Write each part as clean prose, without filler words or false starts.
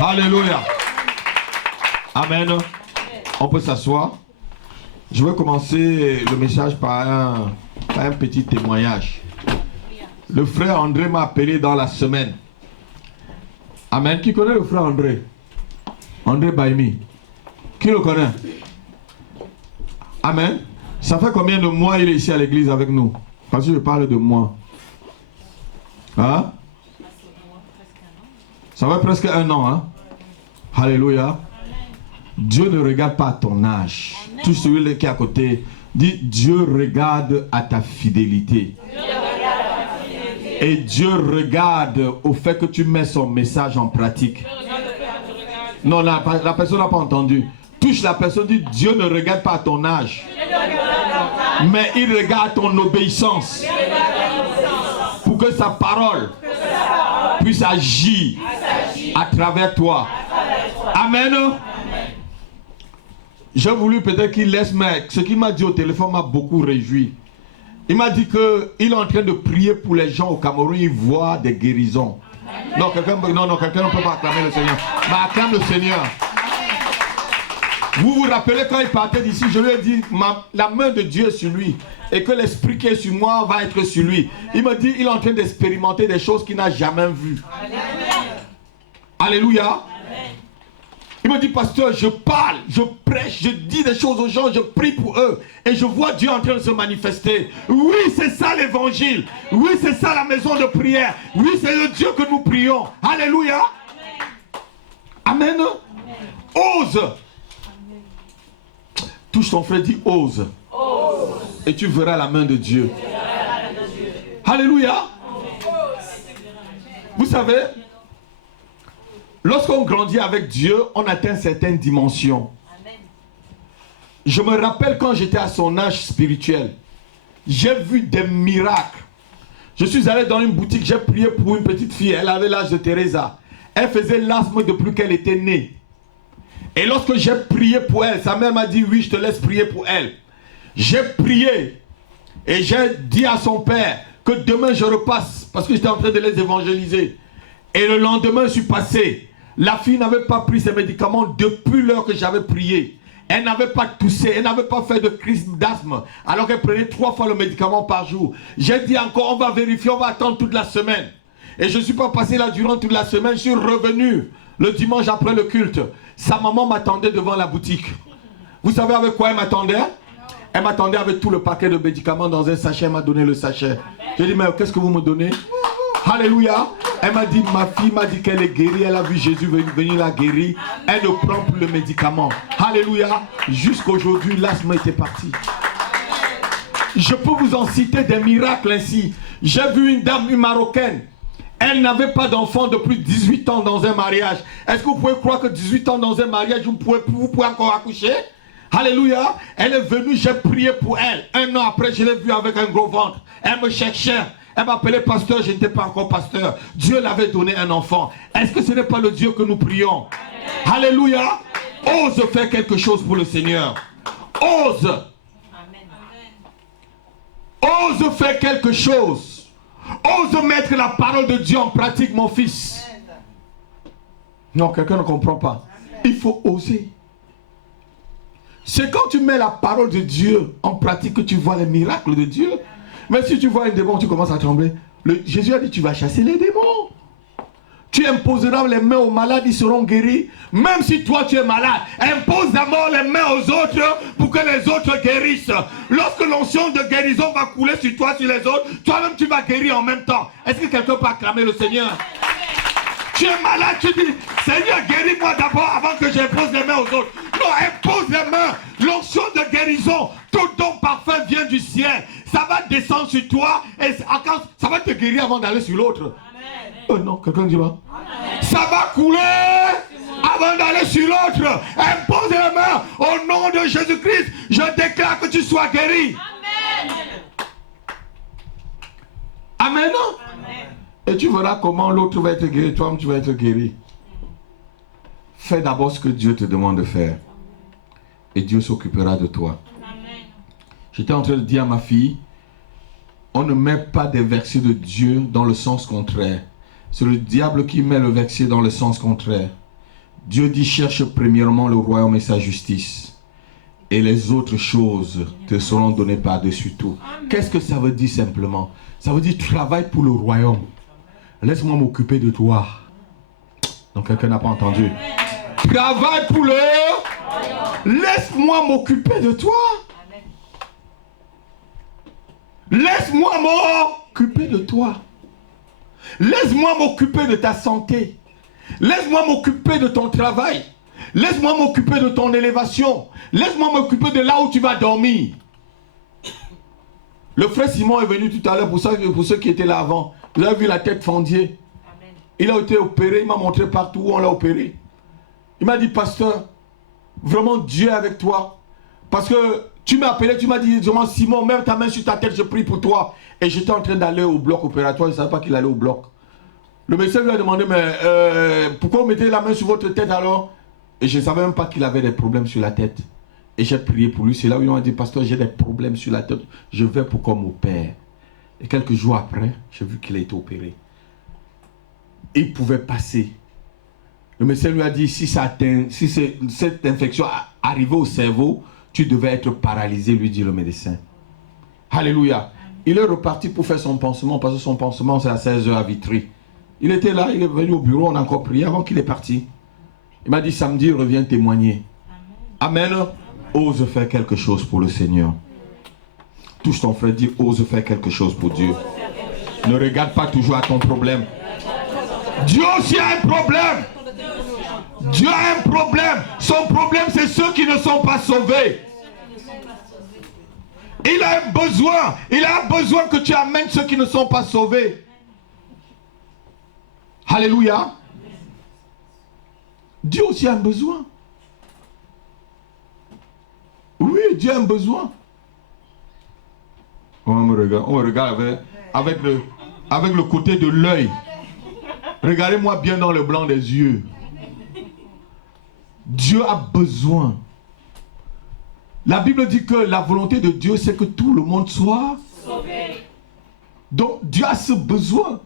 Alléluia. Amen. On peut s'asseoir. Je vais commencer le message par un petit témoignage. Le frère André m'a appelé dans la semaine. Amen. Qui connaît le frère André? André Baimi. Qui le connaît? Amen. Ça fait combien de mois il est ici à l'église avec nous? Parce que je parle de moi. Hein? Ça fait presque un an. Hein? Alléluia. Dieu ne regarde pas à ton âge. Tout celui qui est à côté, dit Dieu regarde à ta fidélité. Et Dieu regarde au fait que tu mets son message en pratique. Non, la personne n'a pas entendu. Touche la personne, dit Dieu ne regarde pas à ton âge. Mais il regarde ton obéissance. Pour que sa parole puisse agir à travers toi. Amen. J'ai voulu peut-être qu'il laisse, mais ce qu'il m'a dit au téléphone m'a beaucoup réjoui. Il m'a dit qu'il est en train de prier pour les gens au Cameroun, il voit des guérisons. Non, quelqu'un ne peut pas acclamer le Seigneur. Mais acclame le Seigneur. Vous vous rappelez quand il partait d'ici, je lui ai dit, la main de Dieu est sur lui. Et que l'esprit qui est sur moi va être sur lui. Il me dit, il est en train d'expérimenter des choses qu'il n'a jamais vues. Alléluia. Il me dit, pasteur, je parle, je prêche, je dis des choses aux gens, je prie pour eux. Et je vois Dieu en train de se manifester. Oui, c'est ça l'évangile. Oui, c'est ça la maison de prière. Oui, c'est le Dieu que nous prions. Alléluia. Amen. Ose. Touche ton frère, dis ose. Et tu verras la main de Dieu. Alléluia. Vous savez, lorsqu'on grandit avec Dieu, on atteint certaines dimensions. Je me rappelle quand j'étais à son âge spirituel, j'ai vu des miracles. Je suis allé dans une boutique, j'ai prié pour une petite fille, elle avait l'âge de Teresa. Elle faisait l'asthme depuis qu'elle était née. Et lorsque j'ai prié pour elle, sa mère m'a dit, oui, je te laisse prier pour elle. J'ai prié et j'ai dit à son père que demain je repasse parce que j'étais en train de les évangéliser. Et le lendemain, je suis passé. La fille n'avait pas pris ses médicaments depuis l'heure que j'avais prié. Elle n'avait pas toussé, elle n'avait pas fait de crise d'asthme, alors qu'elle prenait 3 fois le médicament par jour. J'ai dit encore, on va vérifier, on va attendre toute la semaine. Et je ne suis pas passé là durant toute la semaine, je suis revenu le dimanche après le culte. Sa maman m'attendait devant la boutique. Vous savez avec quoi elle m'attendait? Elle m'attendait avec tout le paquet de médicaments dans un sachet, elle m'a donné le sachet. J'ai dit, mais qu'est-ce que vous me donnez? Alléluia. Elle m'a dit, ma fille m'a dit qu'elle est guérie, elle a vu Jésus venir la guérir. Elle ne prend plus le médicament. Alléluia. Jusqu'aujourd'hui, l'asthme était parti. Je peux vous en citer des miracles ainsi. J'ai vu une dame, une Marocaine. Elle n'avait pas d'enfant depuis 18 ans dans un mariage. Est-ce que vous pouvez croire que 18 ans dans un mariage, vous pouvez encore accoucher? Alléluia. Elle est venue, j'ai prié pour elle. Un an après, je l'ai vue avec un gros ventre. Elle me cherchait. Elle m'appelait pasteur, je n'étais pas encore pasteur. Dieu l'avait donné un enfant. Est-ce que ce n'est pas le Dieu que nous prions? Alléluia. Ose faire quelque chose pour le Seigneur. Ose. Ose faire quelque chose. Ose mettre la parole de Dieu en pratique, mon fils. Non, quelqu'un ne comprend pas. Il faut oser. C'est quand tu mets la parole de Dieu en pratique que tu vois les miracles de Dieu. Mais si tu vois un démon, tu commences à trembler. Jésus a dit, tu vas chasser les démons. Tu imposeras les mains aux malades, ils seront guéris. Même si toi tu es malade, impose d'abord les mains aux autres pour que les autres guérissent. Lorsque l'onction de guérison va couler sur toi, sur les autres, toi-même tu vas guérir en même temps. Est-ce que quelqu'un peut acclamer le Seigneur? Tu es malade, tu dis, Seigneur, guéris-moi d'abord avant que j'impose les mains aux autres. Non, impose les mains. L'onction de guérison, tout don parfait vient du ciel. Ça va descendre sur toi et ça va te guérir avant d'aller sur l'autre. Non, quelqu'un dit pas. Ça va couler avant d'aller sur l'autre. Impose les mains au nom de Jésus-Christ. Je déclare que tu sois guéri. Amen. Amen. Et tu verras comment l'autre va être guéri, toi-même tu vas être guéri. Fais d'abord ce que Dieu te demande de faire. Et Dieu s'occupera de toi. J'étais en train de dire à ma fille, on ne met pas des versets de Dieu dans le sens contraire. C'est le diable qui met le verset dans le sens contraire. Dieu dit, cherche premièrement le royaume et sa justice. Et les autres choses te seront données par-dessus tout. Qu'est-ce que ça veut dire simplement? Ça veut dire, travaille pour le royaume. Laisse-moi m'occuper de toi. Donc quelqu'un n'a pas entendu. Travaille pour le royaume. Laisse-moi m'occuper de toi. Laisse-moi m'occuper de toi. Laisse-moi m'occuper de ta santé. Laisse-moi m'occuper de ton travail. Laisse-moi m'occuper de ton élévation. Laisse-moi m'occuper de là où tu vas dormir. Le frère Simon est venu tout à l'heure, pour ceux qui étaient là avant. Vous avez vu la tête fendue. Il a été opéré, il m'a montré partout où on l'a opéré. Il m'a dit, pasteur, vraiment Dieu est avec toi. Parce que tu m'as appelé, tu m'as dit, Simon, mets ta main sur ta tête, je prie pour toi. Et j'étais en train d'aller au bloc opératoire, je ne savais pas qu'il allait au bloc. Le médecin lui a demandé, mais pourquoi vous mettez la main sur votre tête alors? Et je ne savais même pas qu'il avait des problèmes sur la tête. Et j'ai prié pour lui. C'est là où il m'a dit, pasteur, j'ai des problèmes sur la tête. Je vais pour qu'on m'opère. Et quelques jours après, j'ai vu qu'il a été opéré. Il pouvait passer. Le médecin lui a dit, si cette infection arrivait au cerveau, tu devais être paralysé, lui dit le médecin. Alléluia. Il est reparti pour faire son pansement, parce que son pansement c'est à 16h à Vitry. Il était là, il est venu au bureau, on a encore prié avant qu'il est parti. Il m'a dit, samedi, reviens témoigner. Amen. Amen. Ose faire quelque chose pour le Seigneur. Touche ton frère, dis, ose faire quelque chose pour Dieu. Ne regarde pas toujours à ton problème. Dieu aussi a un problème. Dieu a un problème. Son problème, c'est ceux qui ne sont pas sauvés. Il a un besoin. Il a besoin que tu amènes ceux qui ne sont pas sauvés. Alléluia. Dieu aussi a un besoin. Oui, Dieu a un besoin. On me regarde avec le côté de l'œil. Regardez-moi bien dans le blanc des yeux. Dieu a besoin. La Bible dit que la volonté de Dieu, c'est que tout le monde soit sauvé. Donc Dieu a ce besoin.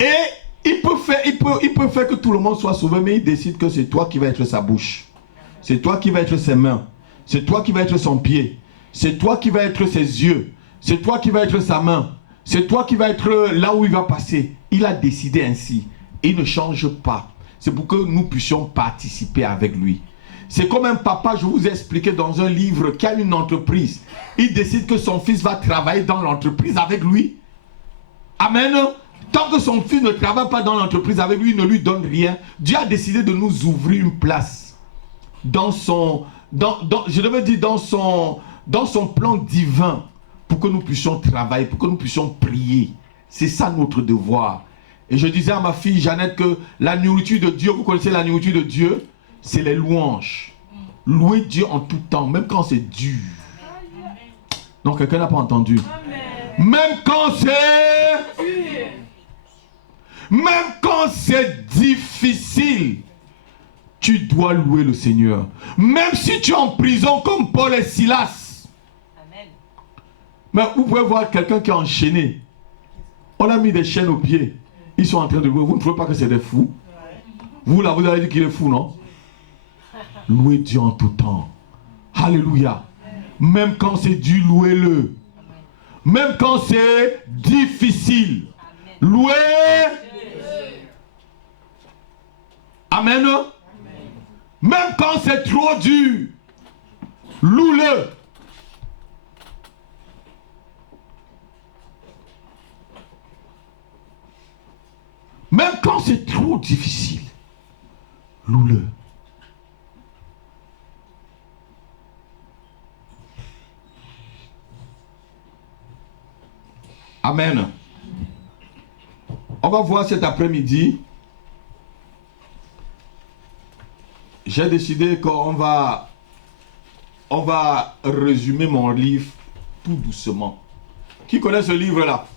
Et il peut faire que tout le monde soit sauvé, mais il décide que c'est toi qui vas être sa bouche. C'est toi qui vas être ses mains. C'est toi qui vas être son pied. C'est toi qui vas être ses yeux. C'est toi qui vas être sa main. C'est toi qui vas être là où il va passer. Il a décidé ainsi. Il ne change pas. C'est pour que nous puissions participer avec lui. C'est comme un papa, je vous ai expliqué dans un livre, qui a une entreprise. Il décide que son fils va travailler dans l'entreprise avec lui. Amen. Tant que son fils ne travaille pas dans l'entreprise avec lui, il ne lui donne rien. Dieu a décidé de nous ouvrir une place dans son plan divin, pour que nous puissions travailler, pour que nous puissions prier. C'est ça notre devoir. Et je disais à ma fille Jeannette que la nourriture de Dieu, vous connaissez la nourriture de Dieu, c'est les louanges. Louer Dieu en tout temps, même quand c'est dur. Donc quelqu'un n'a pas entendu. Même quand c'est difficile, tu dois louer le Seigneur. Même si tu es en prison comme Paul et Silas. Amen. Mais vous pouvez voir quelqu'un qui est enchaîné. On a mis des chaînes aux pieds. Ils sont en train de louer. Vous ne trouvez pas que c'est des fous? Vous là, vous avez dit qu'il est fou, non? Louez Dieu en tout temps. Alléluia. Même quand c'est dur, louez-le. Même quand c'est difficile, louez. Amen. Même quand c'est trop dur, loue-le. Même quand c'est trop difficile, loue-le. Amen. On va voir cet après-midi. J'ai décidé qu'on va résumer mon livre tout doucement. Qui connaît ce livre-là?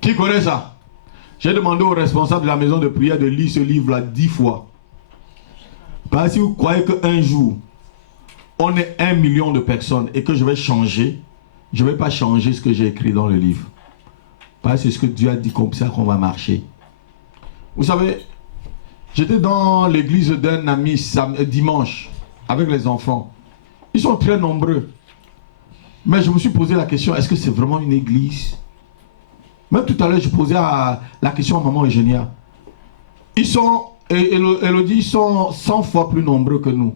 Qui connaît ça? J'ai demandé au responsable de la maison de prière de lire ce livre-là 10 fois. Parce que si vous croyez qu'un jour, on est 1 million de personnes et que je vais changer, je ne vais pas changer ce que j'ai écrit dans le livre. Parce que c'est ce que Dieu a dit, comme ça qu'on va marcher. Vous savez, j'étais dans l'église d'un ami dimanche avec les enfants. Ils sont très nombreux. Mais je me suis posé la question, est-ce que c'est vraiment une église? Même tout à l'heure, je posais la question à maman Eugénia. Ils sont, Elodie, ils sont 100 fois plus nombreux que nous.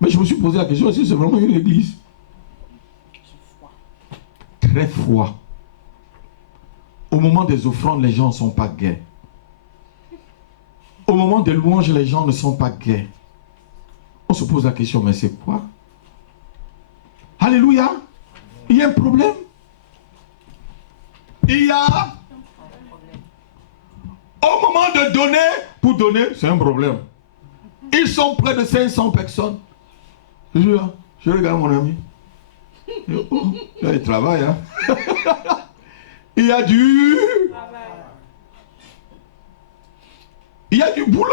Mais je me suis posé la question, est-ce que c'est vraiment une église? Très froid. Au moment des offrandes, les gens ne sont pas gais. Au moment des louanges, les gens ne sont pas gais. On se pose la question, mais c'est quoi? Alléluia. Il y a un problème. Il y a... Au moment de donner, pour donner, c'est un problème. Ils sont près de 500 personnes. Je regarde mon ami. Là, il travaille. Hein? Il y a du... Il y a du boulot.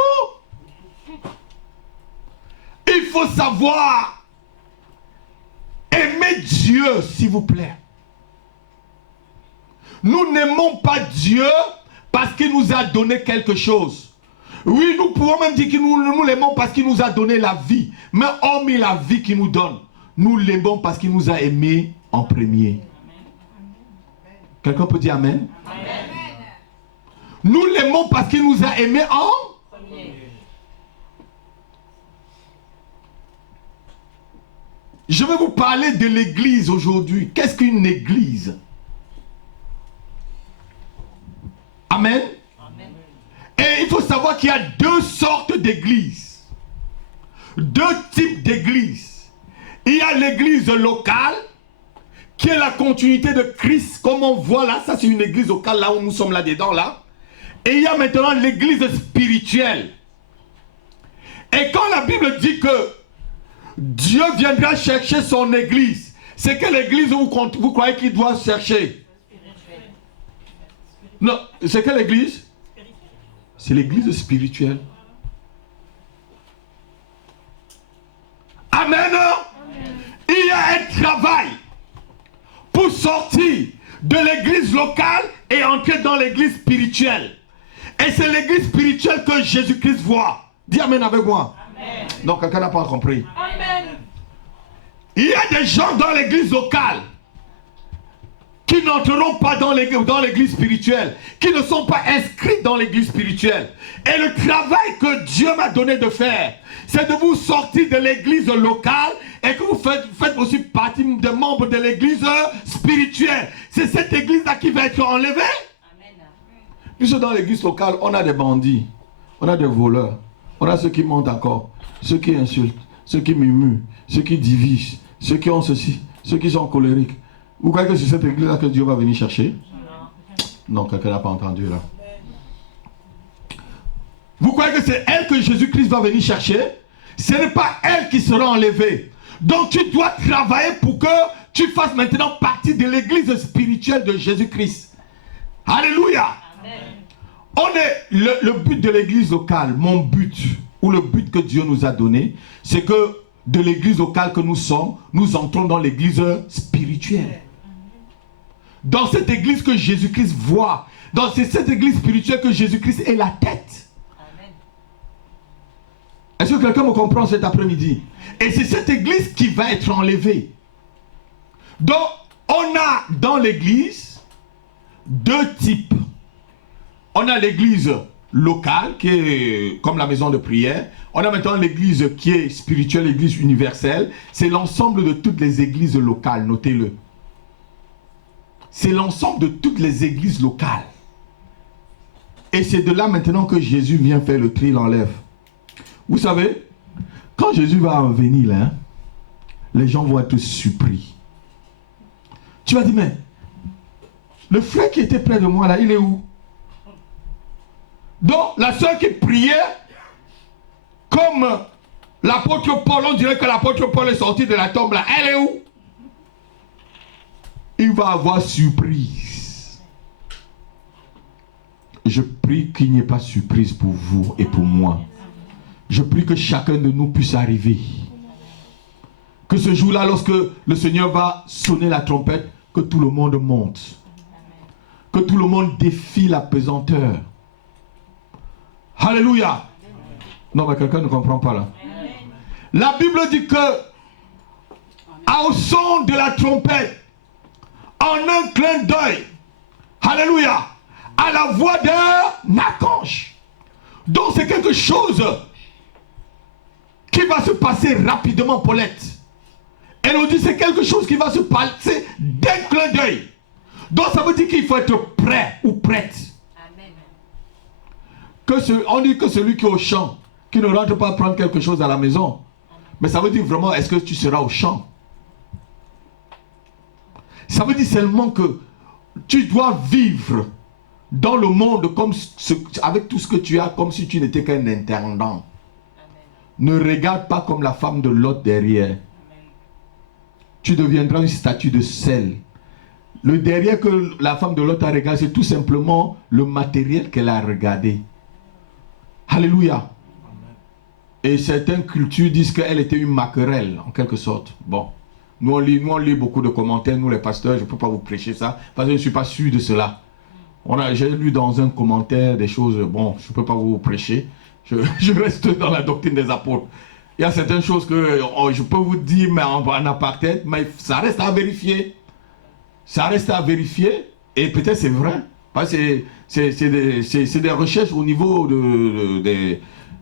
Il faut savoir aimer Dieu, s'il vous plaît. Nous n'aimons pas Dieu parce qu'il nous a donné quelque chose. Oui, nous pouvons même dire que nous l'aimons parce qu'il nous a donné la vie. Mais hormis la vie qu'il nous donne, nous l'aimons parce qu'il nous a aimés en premier. Quelqu'un peut dire Amen? Amen. Nous l'aimons parce qu'il nous a aimés en premier. Je vais vous parler de l'église aujourd'hui. Qu'est-ce qu'une église? Amen. Amen. Et il faut savoir qu'il y a deux sortes d'églises. Deux types d'églises. Il y a l'église locale, qui est la continuité de Christ, comme on voit là. Ça, c'est une église locale, là où nous sommes là-dedans, là. Et il y a maintenant l'église spirituelle. Et quand la Bible dit que Dieu viendra chercher son église, c'est quelle église vous croyez qu'il doit chercher? Non, c'est quelle église? C'est l'église spirituelle. Amen. Il y a un travail pour sortir de l'église locale et entrer dans l'église spirituelle. Et c'est l'église spirituelle que Jésus-Christ voit. Dis Amen avec moi. Amen. Non, quelqu'un n'a pas compris. Amen. Il y a des gens dans l'église locale qui n'entreront pas dans l'église spirituelle, qui ne sont pas inscrits dans l'église spirituelle. Et le travail que Dieu m'a donné de faire, c'est de vous sortir de l'église locale et que vous faites aussi partie des membres de l'église spirituelle. C'est cette église-là qui va être enlevée. Amen. Puisque dans l'église locale, on a des bandits, on a des voleurs, on a ceux qui montent encore, ceux qui insultent, ceux qui murmurent, ceux qui divisent, ceux qui ont ceci, ceux qui sont colériques. Vous croyez que c'est cette église-là que Dieu va venir chercher? Non, quelqu'un n'a pas entendu là. Vous croyez que c'est elle que Jésus-Christ va venir chercher? Ce n'est pas elle qui sera enlevée. Donc tu dois travailler pour que tu fasses maintenant partie de l'église spirituelle de Jésus-Christ. Alléluia. Le but de l'église locale, mon but, ou le but que Dieu nous a donné, c'est que de l'église locale que nous sommes, nous entrons dans l'église spirituelle. Dans cette église que Jésus-Christ voit, dans cette église spirituelle que Jésus-Christ est la tête. Est-ce que quelqu'un me comprend cet après-midi? Et c'est cette église qui va être enlevée. Donc, on a dans l'église deux types. On a l'église locale, qui est comme la maison de prière. On a maintenant l'église qui est spirituelle, l'église universelle. C'est l'ensemble de toutes les églises locales, notez-le. C'est l'ensemble de toutes les églises locales. Et c'est de là maintenant que Jésus vient faire le tri, il l'enlève. Vous savez, quand Jésus va en venir là, les gens vont être surpris. Tu vas dire, mais le frère qui était près de moi là, il est où? Donc, la sœur qui priait, comme l'apôtre Paul, on dirait que l'apôtre Paul est sorti de la tombe là, elle est où? Il va avoir surprise. Je prie qu'il n'y ait pas surprise pour vous et pour moi. Je prie que chacun de nous puisse arriver. Que ce jour-là, lorsque le Seigneur va sonner la trompette, que tout le monde monte. que tout le monde défie la pesanteur. Alléluia. Non, mais quelqu'un ne comprend pas là. La Bible dit que au son de la trompette, en un clin d'œil, alléluia, à la voix d'un archange. Donc c'est quelque chose qui va se passer rapidement, Paulette. Elle nous dit c'est quelque chose qui va se passer d'un clin d'œil. Donc ça veut dire qu'il faut être prêt ou prête. Amen. On dit que celui qui est au champ, qui ne rentre pas prendre quelque chose à la maison. Mais ça veut dire vraiment, est-ce que tu seras au champ? Ça veut dire seulement que tu dois vivre dans le monde comme avec tout ce que tu as, comme si tu n'étais qu'un intendant. Ne regarde pas comme la femme de Lot derrière. Amen. Tu deviendras une statue de sel. Le derrière que la femme de Lot a regardé, c'est tout simplement le matériel qu'elle a regardé. Alléluia. Amen. Et certaines cultures disent qu'elle était une maquerelle, en quelque sorte. Bon, nous on lit beaucoup de commentaires, nous les pasteurs, je ne peux pas vous prêcher ça, parce que je ne suis pas sûr de cela. J'ai lu dans un commentaire des choses, bon, je ne peux pas vous prêcher. Je reste dans la doctrine des apôtres. Il y a certaines choses que je peux vous dire, mais en aparté, mais ça reste à vérifier. Ça reste à vérifier, et peut-être c'est vrai. Parce que c'est des recherches au niveau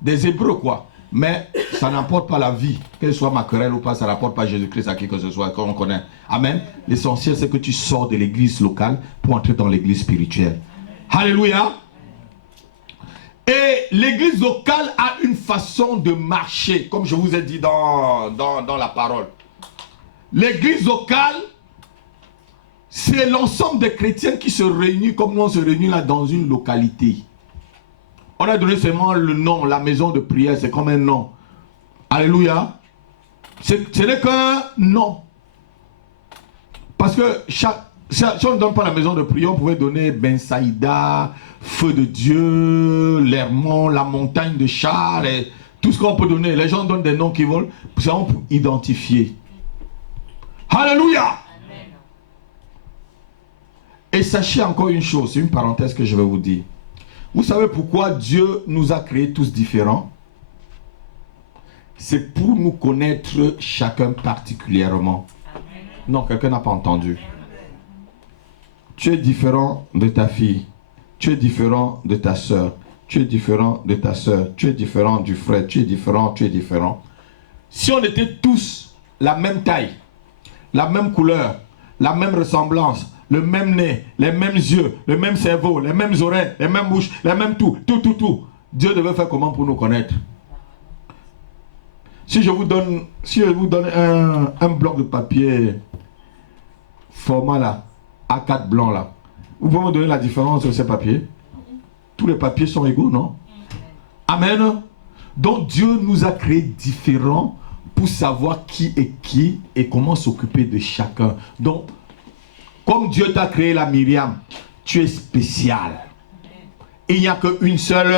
des Hébreux, quoi. Mais ça n'apporte pas la vie. Qu'elle soit maquerelle ou pas, ça n'apporte pas Jésus-Christ à qui que ce soit, qu'on connaît. Amen. L'essentiel, c'est que tu sors de l'église locale pour entrer dans l'église spirituelle. Alléluia. Et l'église locale a une façon de marcher, comme je vous ai dit dans la parole. L'église locale, c'est l'ensemble des chrétiens qui se réunissent comme nous on se réunit là dans une localité. On a donné seulement le nom, la maison de prière, c'est comme un nom. Alléluia. Ce n'est qu'un nom. Parce que si on ne donne pas la maison de prière, on pouvait donner Ben Saïda, Feu de Dieu, l'Hermont, la montagne de Charles, et tout ce qu'on peut donner. Les gens donnent des noms qui veulent pour identifier. Alléluia. Amen. Et sachez encore une chose, c'est une parenthèse que je vais vous dire. Vous savez pourquoi Dieu nous a créés tous différents? C'est pour nous connaître chacun particulièrement. Amen. Non, quelqu'un n'a pas entendu. Amen. Tu es différent de ta fille. Tu es différent de ta soeur. Tu es différent de ta soeur. Tu es différent du frère. Tu es différent, tu es différent. Si on était tous la même taille, la même couleur, la même ressemblance, le même nez, les mêmes yeux, le même cerveau, les mêmes oreilles, les mêmes bouches, les mêmes tout. Dieu devait faire comment pour nous connaître? Si je vous donne un bloc de papier format là, A4 blanc là, vous pouvez me donner la différence de ces papiers? Tous les papiers sont égaux, non? Amen. Donc Dieu nous a créés différents pour savoir qui est qui et comment s'occuper de chacun. Donc, comme Dieu t'a créé la Myriam, tu es spécial. Il n'y a qu'une seule.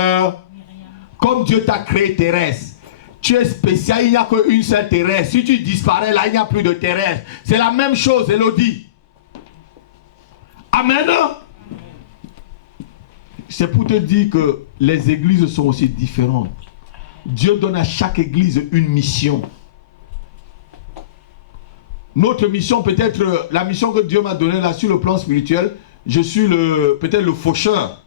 Comme Dieu t'a créé Thérèse, tu es spécial, il n'y a qu'une seule Thérèse. Si tu disparais là, il n'y a plus de Thérèse. C'est la même chose, Élodie. Amen. C'est pour te dire que les églises sont aussi différentes. Dieu donne à chaque église une mission. Notre mission, peut-être la mission que Dieu m'a donnée là sur le plan spirituel, je suis peut-être le faucheur.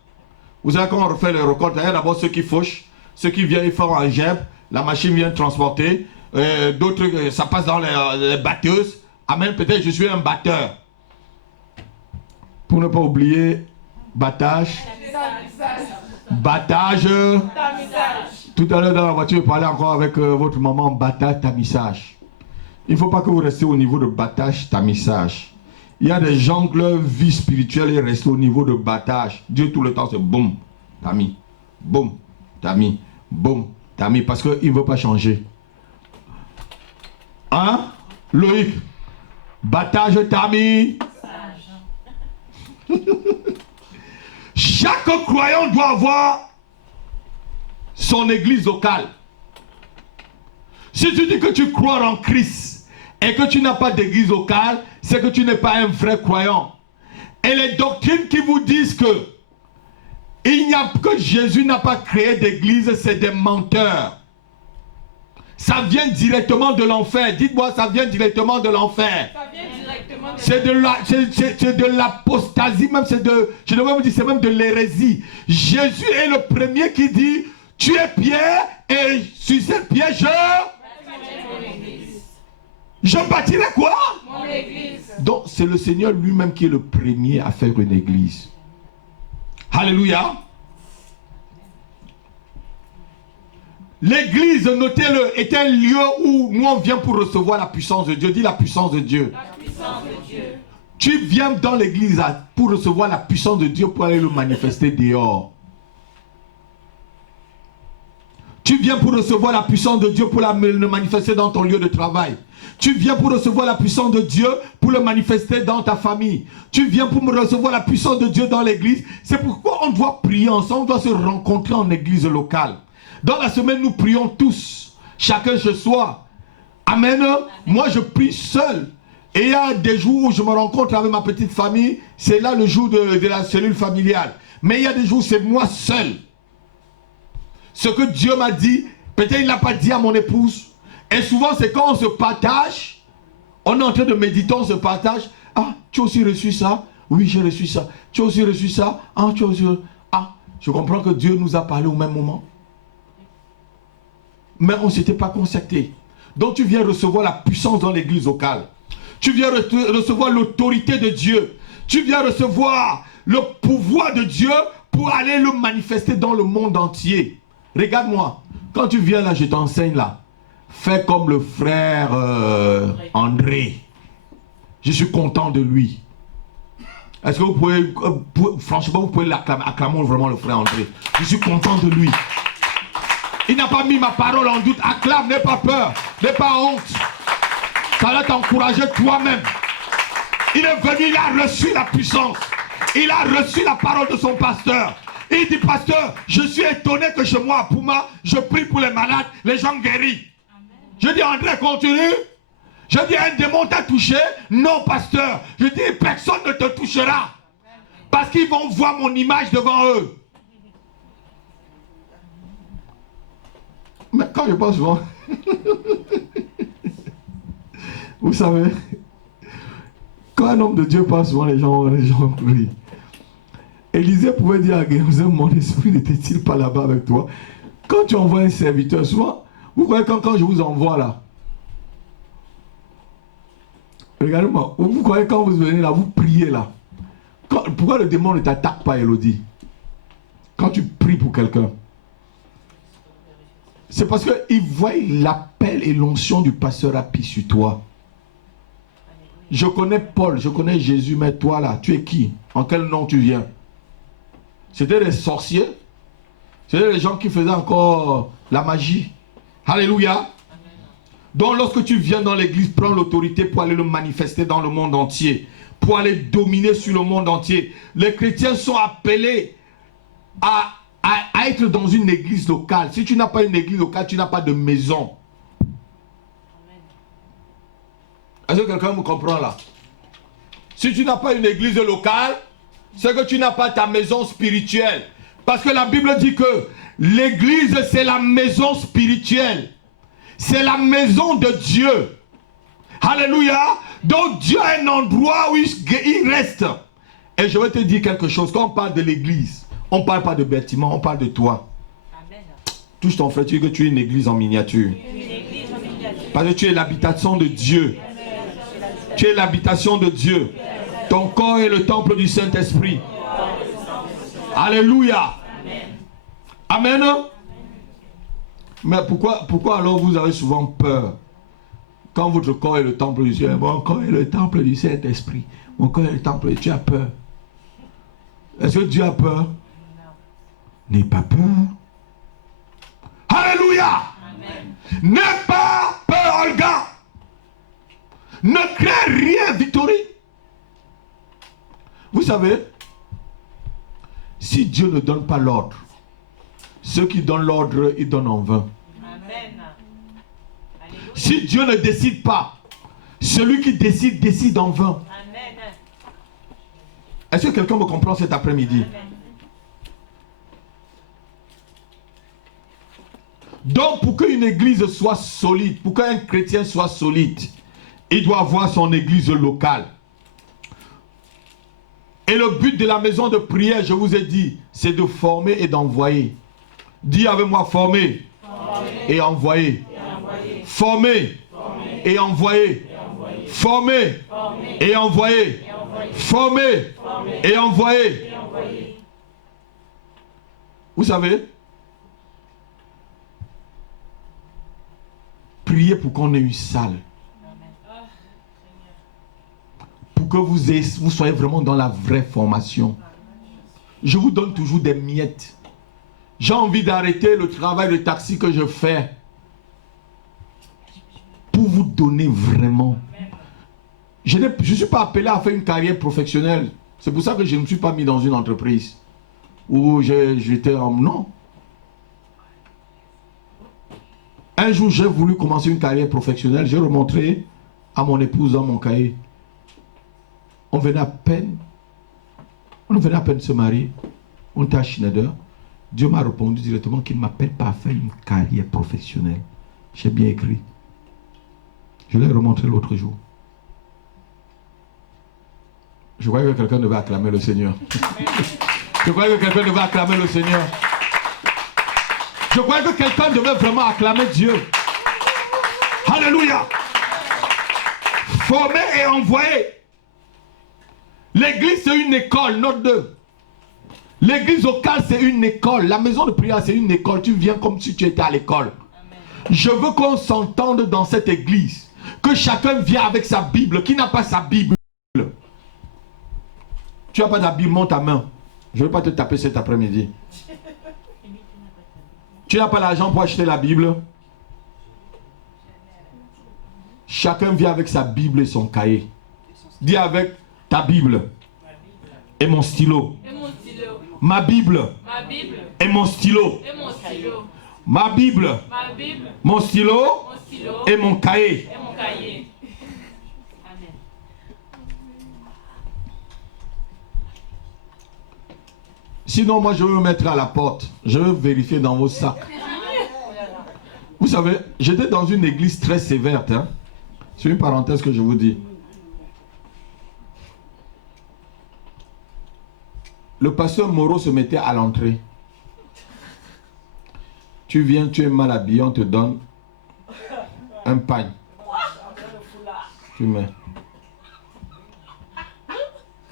Vous savez quand on refait les récoltes, il y a d'abord ceux qui fauchent, ceux qui viennent, ils font un gep, la machine vient transporter, d'autres, ça passe dans les batteuses. Amen, peut-être je suis un batteur. Pour ne pas oublier, battage. Battage. Tout à l'heure dans la voiture, je parlais encore avec votre maman, battage, tamissage. Il ne faut pas que vous restiez au niveau de battage, tamissage. Il y a des gens que leur vie spirituelle est restée au niveau de battage. Dieu tout le temps c'est boum, tamis, boum, tamis, boum, tamis, parce qu'il ne veut pas changer. Hein? Loïc, battage, tamis. Chaque croyant doit avoir son église locale. Si tu dis que tu crois en Christ et que tu n'as pas d'église locale, c'est que tu n'es pas un vrai croyant. Et les doctrines qui vous disent que que Jésus n'a pas créé d'église, c'est des menteurs. Ça vient directement de l'enfer. Dites-moi, ça vient directement de l'enfer. C'est de l'apostasie, même je devrais vous dire, c'est même de l'hérésie. Jésus est le premier qui dit, tu es Pierre, et sur cette pierre, je bâtirai quoi? Mon église. Donc, c'est le Seigneur lui-même qui est le premier à faire une église. Alléluia. L'église, notez-le, est un lieu où nous on vient pour recevoir la puissance de Dieu. Dis la puissance de Dieu. La puissance de Dieu. Tu viens dans l'église pour recevoir la puissance de Dieu pour aller le manifester dehors. Tu viens pour recevoir la puissance de Dieu pour le manifester dans ton lieu de travail. Tu viens pour recevoir la puissance de Dieu pour le manifester dans ta famille. Tu viens pour recevoir la puissance de Dieu dans l'église. C'est pourquoi on doit prier ensemble, on doit se rencontrer en église locale. Dans la semaine, nous prions tous, chacun chez soi. Amen. Moi, je prie seul. Et il y a des jours où je me rencontre avec ma petite famille. C'est là le jour de la cellule familiale. Mais il y a des jours où c'est moi seul. Ce que Dieu m'a dit, peut-être il n'a pas dit à mon épouse. Et souvent, c'est quand on se partage, on est en train de méditer, on se partage. Ah, tu as aussi reçu ça? Oui, j'ai reçu ça. Tu as aussi reçu ça? Ah, tu as aussi... Ah, je comprends que Dieu nous a parlé au même moment. Mais on ne s'était pas concerté. Donc tu viens recevoir la puissance dans l'église locale. Tu viens recevoir l'autorité de Dieu. Tu viens recevoir le pouvoir de Dieu pour aller le manifester dans le monde entier. Regarde-moi, quand tu viens là, je t'enseigne là. Fais comme le frère André. Je suis content de lui. Est-ce que vous pouvez, franchement, vous pouvez acclamer vraiment le frère André. Je suis content de lui. Il n'a pas mis ma parole en doute. Acclame, n'aie pas peur, n'aie pas honte. Ça va t'encourager toi-même. Il est venu, il a reçu la puissance. Il a reçu la parole de son pasteur. Il dit, pasteur, je suis étonné que chez moi à Pouma, je prie pour les malades, les gens guéris. Amen. Je dis, André, continue. Je dis, un démon t'a touché? Non, pasteur. Je dis, personne ne te touchera. Parce qu'ils vont voir mon image devant eux. Mais quand je pense souvent, vous savez, quand un homme de Dieu passe souvent, les gens crient. Élisée pouvait dire à Géhazi, mon esprit n'était-il pas là-bas avec toi? Quand tu envoies un serviteur, souvent, vous voyez quand je vous envoie là, regardez-moi, vous voyez quand vous venez là, vous priez là. Pourquoi le démon ne t'attaque pas, Elodie? Quand tu pries pour quelqu'un, c'est parce qu'il voit l'appel et l'onction du pasteur Rapi sur toi. Je connais Paul, je connais Jésus, mais toi là, tu es qui? En quel nom tu viens? C'était des sorciers. C'était des gens qui faisaient encore la magie. Alléluia. Amen. Donc lorsque tu viens dans l'église, prends l'autorité pour aller le manifester dans le monde entier. Pour aller dominer sur le monde entier. Les chrétiens sont appelés à être dans une église locale. Si tu n'as pas une église locale, tu n'as pas de maison. Est-ce que quelqu'un me comprend là? Si tu n'as pas une église locale, c'est que tu n'as pas ta maison spirituelle. Parce que la Bible dit que l'église, c'est la maison spirituelle. C'est la maison de Dieu. Alléluia. Donc Dieu a un endroit où il reste. Et je vais te dire quelque chose. Quand on parle de l'église, on ne parle pas de bâtiment, on parle de toi. Amen. Touche ton frère, tu dis que tu es une église en miniature. Parce que tu es l'habitation de Dieu. Tu es l'habitation de Dieu. Ton corps est le temple du Saint-Esprit. Alléluia. Amen. Mais pourquoi alors vous avez souvent peur? Quand votre corps est le temple du Saint-Esprit, mon corps est le temple du Saint-Esprit. Mon corps est le temple de Dieu. Tu as peur. Est-ce que Dieu a peur? N'aie pas peur. Alléluia. N'aie pas peur, Olga. Ne crains rien, Victorie. Vous savez, si Dieu ne donne pas l'ordre, ceux qui donnent l'ordre, ils donnent en vain. Amen. Si Dieu ne décide pas, celui qui décide, décide en vain. Amen. Est-ce que quelqu'un me comprend cet après-midi? Donc, pour qu'une église soit solide, pour qu'un chrétien soit solide, il doit avoir son église locale. Et le but de la maison de prière, je vous ai dit, c'est de former et d'envoyer. Dis avec moi, former, et envoyer. Former et envoyer. Former et envoyer. Former et envoyer. Vous savez, priez pour qu'on ait une salle. Pour que vous soyez vraiment dans la vraie formation. Je vous donne toujours des miettes. J'ai envie d'arrêter le travail de taxi que je fais pour vous donner vraiment. Je ne suis pas appelé à faire une carrière professionnelle. C'est pour ça que je ne me suis pas mis dans une entreprise où j'étais en... Non. Un jour, j'ai voulu commencer une carrière professionnelle. J'ai remontré à mon épouse dans mon cahier. On venait à peine de se marier. On était à Schneider. Dieu m'a répondu directement qu'il ne m'appelle pas à faire une carrière professionnelle. J'ai bien écrit. Je l'ai remontré l'autre jour. Je croyais que quelqu'un devait acclamer le Seigneur. Je croyais que quelqu'un devait acclamer le Seigneur. Je croyais que quelqu'un devait vraiment acclamer Dieu. Alléluia. Former et envoyer. L'église, c'est une école, note 2. L'église locale, c'est une école. La maison de prière, c'est une école. Tu viens comme si tu étais à l'école. Je veux qu'on s'entende dans cette église. Que chacun vienne avec sa Bible. Qui n'a pas sa Bible? Tu n'as pas ta Bible, monte ta main. Je ne vais pas te taper cet après-midi. Tu n'as pas l'argent pour acheter la Bible? Chacun vient avec sa Bible et son cahier. Dis avec ta Bible et mon stylo. Ma Bible et mon stylo. Ma Bible, mon stylo et mon cahier. Sinon, moi, je veux me mettre à la porte. Je veux vérifier dans vos sacs. Vous savez, j'étais dans une église très sévère. Hein? C'est une parenthèse que je vous dis. Le pasteur Moreau se mettait à l'entrée. Tu viens, tu es mal habillé, on te donne un pagne. Tu mets.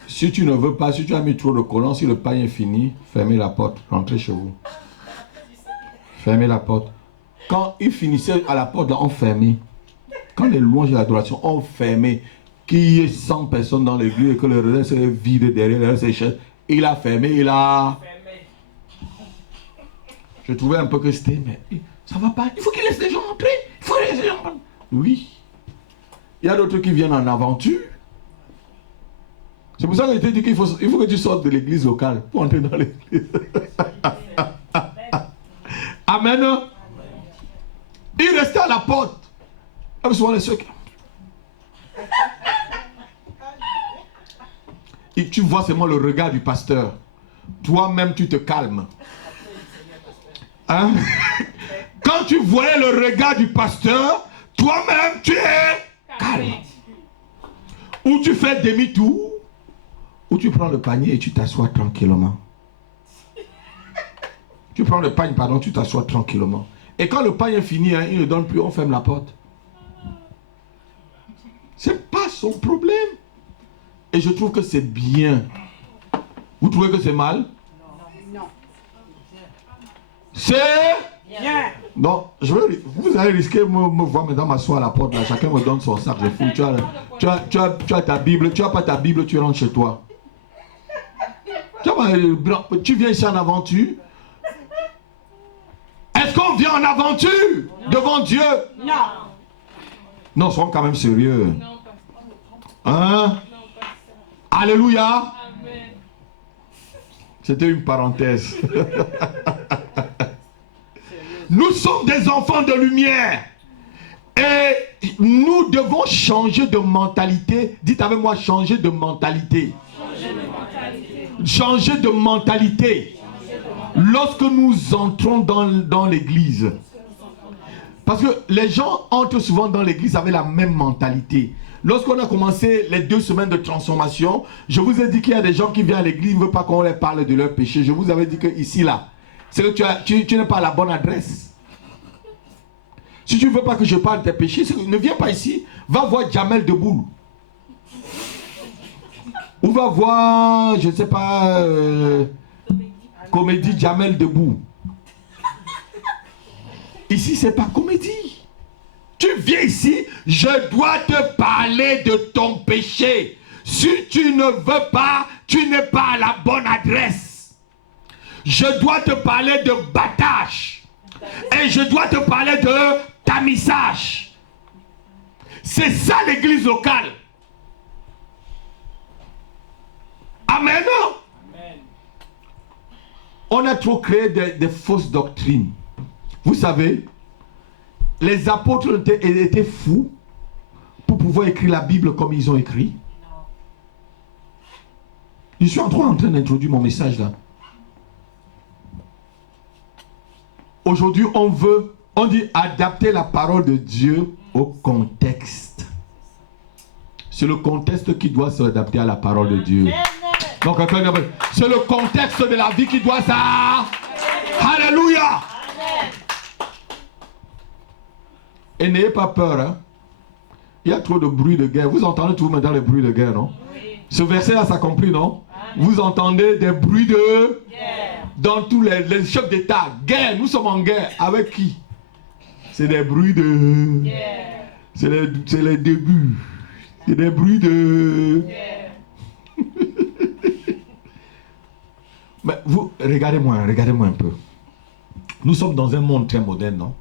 Si tu ne veux pas, si tu as mis trop de collants, si le pagne est fini, fermez la porte, rentrez chez vous. Fermez la porte. Quand il finissait à la porte, on fermait. Quand les louanges et l'adoration ont fermé, qu'il y ait 100 personnes dans l'église et que le relais se vide derrière ses chaises, il a fermé, il a... Je trouvais un peu que c'était, mais ça va pas. Il faut qu'il laisse les gens entrer. Il faut qu'il laisse les gens entrer. Oui. Il y a d'autres qui viennent en aventure. C'est pour ça que je t'ai dit qu'il faut que tu sortes de l'église locale pour entrer dans l'église. Amen. Il restait à la porte. Souvent les ceux qui... Et tu vois seulement le regard du pasteur. Toi-même, tu te calmes. Hein? Quand tu voyais le regard du pasteur, toi-même, tu es calme. Ou tu fais demi-tour, ou tu prends le panier et tu t'assois tranquillement. Tu prends le pagne, pardon, tu t'assois tranquillement. Et quand le pagne est fini, hein, il ne donne plus, on ferme la porte. C'est pas son problème. Et je trouve que c'est bien. Vous trouvez que c'est mal? Non. C'est bien. Donc, vous allez risquer de me voir maintenant m'asseoir à la porte. Là. Chacun me donne son sac. Je fous. Tu as ta Bible. Tu n'as pas ta Bible, tu rentres chez toi. Tu viens ici en aventure. Est-ce qu'on vient en aventure devant Dieu? Non. Non, soyons quand même sérieux. Hein? Alléluia. C'était une parenthèse. Nous sommes des enfants de lumière. Et nous devons changer de mentalité. Dites avec moi, changer de mentalité. Changer de mentalité. Lorsque nous entrons dans l'église. Parce que les gens entrent souvent dans l'église avec la même mentalité. Lorsqu'on a commencé les 2 semaines de transformation, je vous ai dit qu'il y a des gens qui viennent à l'église, ils ne veulent pas qu'on leur parle de leur péché. Je vous avais dit que ici, là, c'est que tu n'es pas à la bonne adresse. Si tu ne veux pas que je parle de tes péchés, ne viens pas ici. Va voir Jamel Debbouze. Ou va voir, je ne sais pas, comédie Jamel Debbouze. Ici, ce n'est pas comédie. Tu viens ici, je dois te parler de ton péché. Si tu ne veux pas, tu n'es pas à la bonne adresse. Je dois te parler de battage. Et je dois te parler de tamisage. C'est ça l'église locale. Amen. On a trop créé des fausses doctrines. Vous savez, les apôtres étaient fous pour pouvoir écrire la Bible comme ils ont écrit. Je suis en train d'introduire mon message là. Aujourd'hui, on dit adapter la parole de Dieu au contexte. C'est le contexte qui doit s'adapter à la parole de Dieu. Donc, c'est le contexte de la vie qui doit ça. Alléluia. Et n'ayez pas peur. Hein? Il y a trop de bruit de guerre. Vous entendez tout maintenant les bruits de guerre, non? Oui. Ce verset-là s'accomplit, non? Amen. Vous entendez des bruits de guerre. Dans tous les chefs d'État. Guerre, nous sommes en guerre. Avec qui? C'est des bruits de guerre. C'est les débuts. C'est des bruits de guerre. Mais vous, regardez-moi un peu. Nous sommes dans un monde très moderne, non?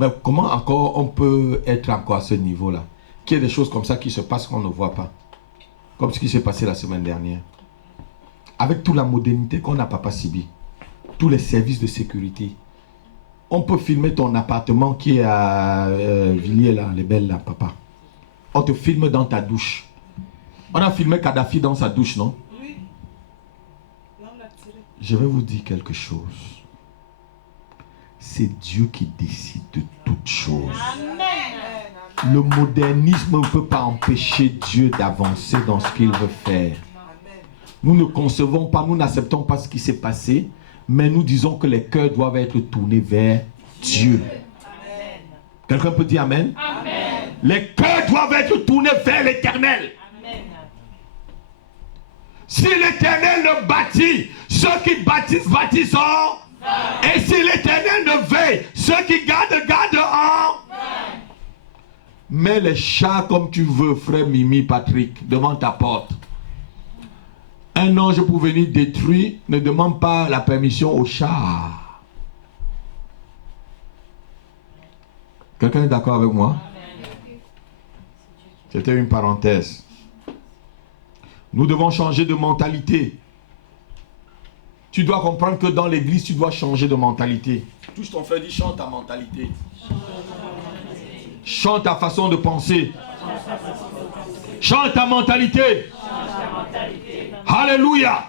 Mais comment encore on peut être encore à ce niveau-là? Qu'il y ait des choses comme ça qui se passent qu'on ne voit pas. Comme ce qui s'est passé la semaine dernière. Avec toute la modernité qu'on n'a pas subi. Tous les services de sécurité. On peut filmer ton appartement qui est à Villiers, là, les belles, là, papa. On te filme dans ta douche. On a filmé Kadhafi dans sa douche, non? Oui. Je vais vous dire quelque chose. C'est Dieu qui décide de toutes choses. Amen. Le modernisme ne peut pas empêcher Dieu d'avancer dans ce qu'il veut faire. Nous ne concevons pas, nous n'acceptons pas ce qui s'est passé, mais nous disons que les cœurs doivent être tournés vers Dieu. Quelqu'un peut dire Amen? Amen. Les cœurs doivent être tournés vers l'Éternel. Si l'Éternel le bâtit, ceux qui bâtissent, bâtissent en. Et si l'Éternel ne veille, ceux qui gardent, gardent en. Mets les chats comme tu veux, frère Mimi, Patrick, devant ta porte. Un ange pour venir détruire, ne demande pas la permission au chat. Quelqu'un est d'accord avec moi? C'était une parenthèse. Nous devons changer de mentalité. Tu dois comprendre que dans l'église, tu dois changer de mentalité. Touche ton frère, dis chante ta mentalité. Chante ta façon de penser. Chante ta mentalité. Alléluia.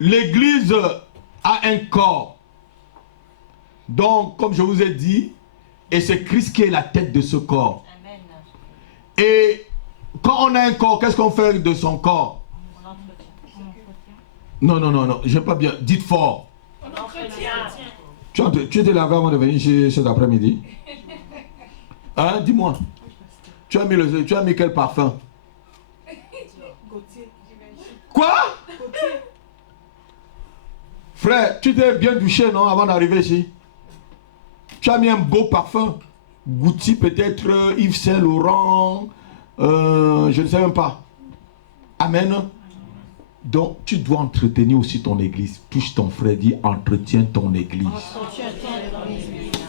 L'église a un corps. Donc, comme je vous ai dit, et c'est Christ qui est la tête de ce corps. Et quand on a un corps, qu'est-ce qu'on fait de son corps? Non, j'aime pas bien. Dites fort. Tu étais là avant de venir chez cet après-midi? Hein, dis-moi. Tu as mis quel parfum? Quoi? Frère, tu t'es bien douché, non, avant d'arriver ici? Tu as mis un beau parfum. Gucci peut-être, Yves Saint Laurent, je ne sais même pas. Amen. Donc, tu dois entretenir aussi ton église. Touche ton frère, dis entretiens ton église.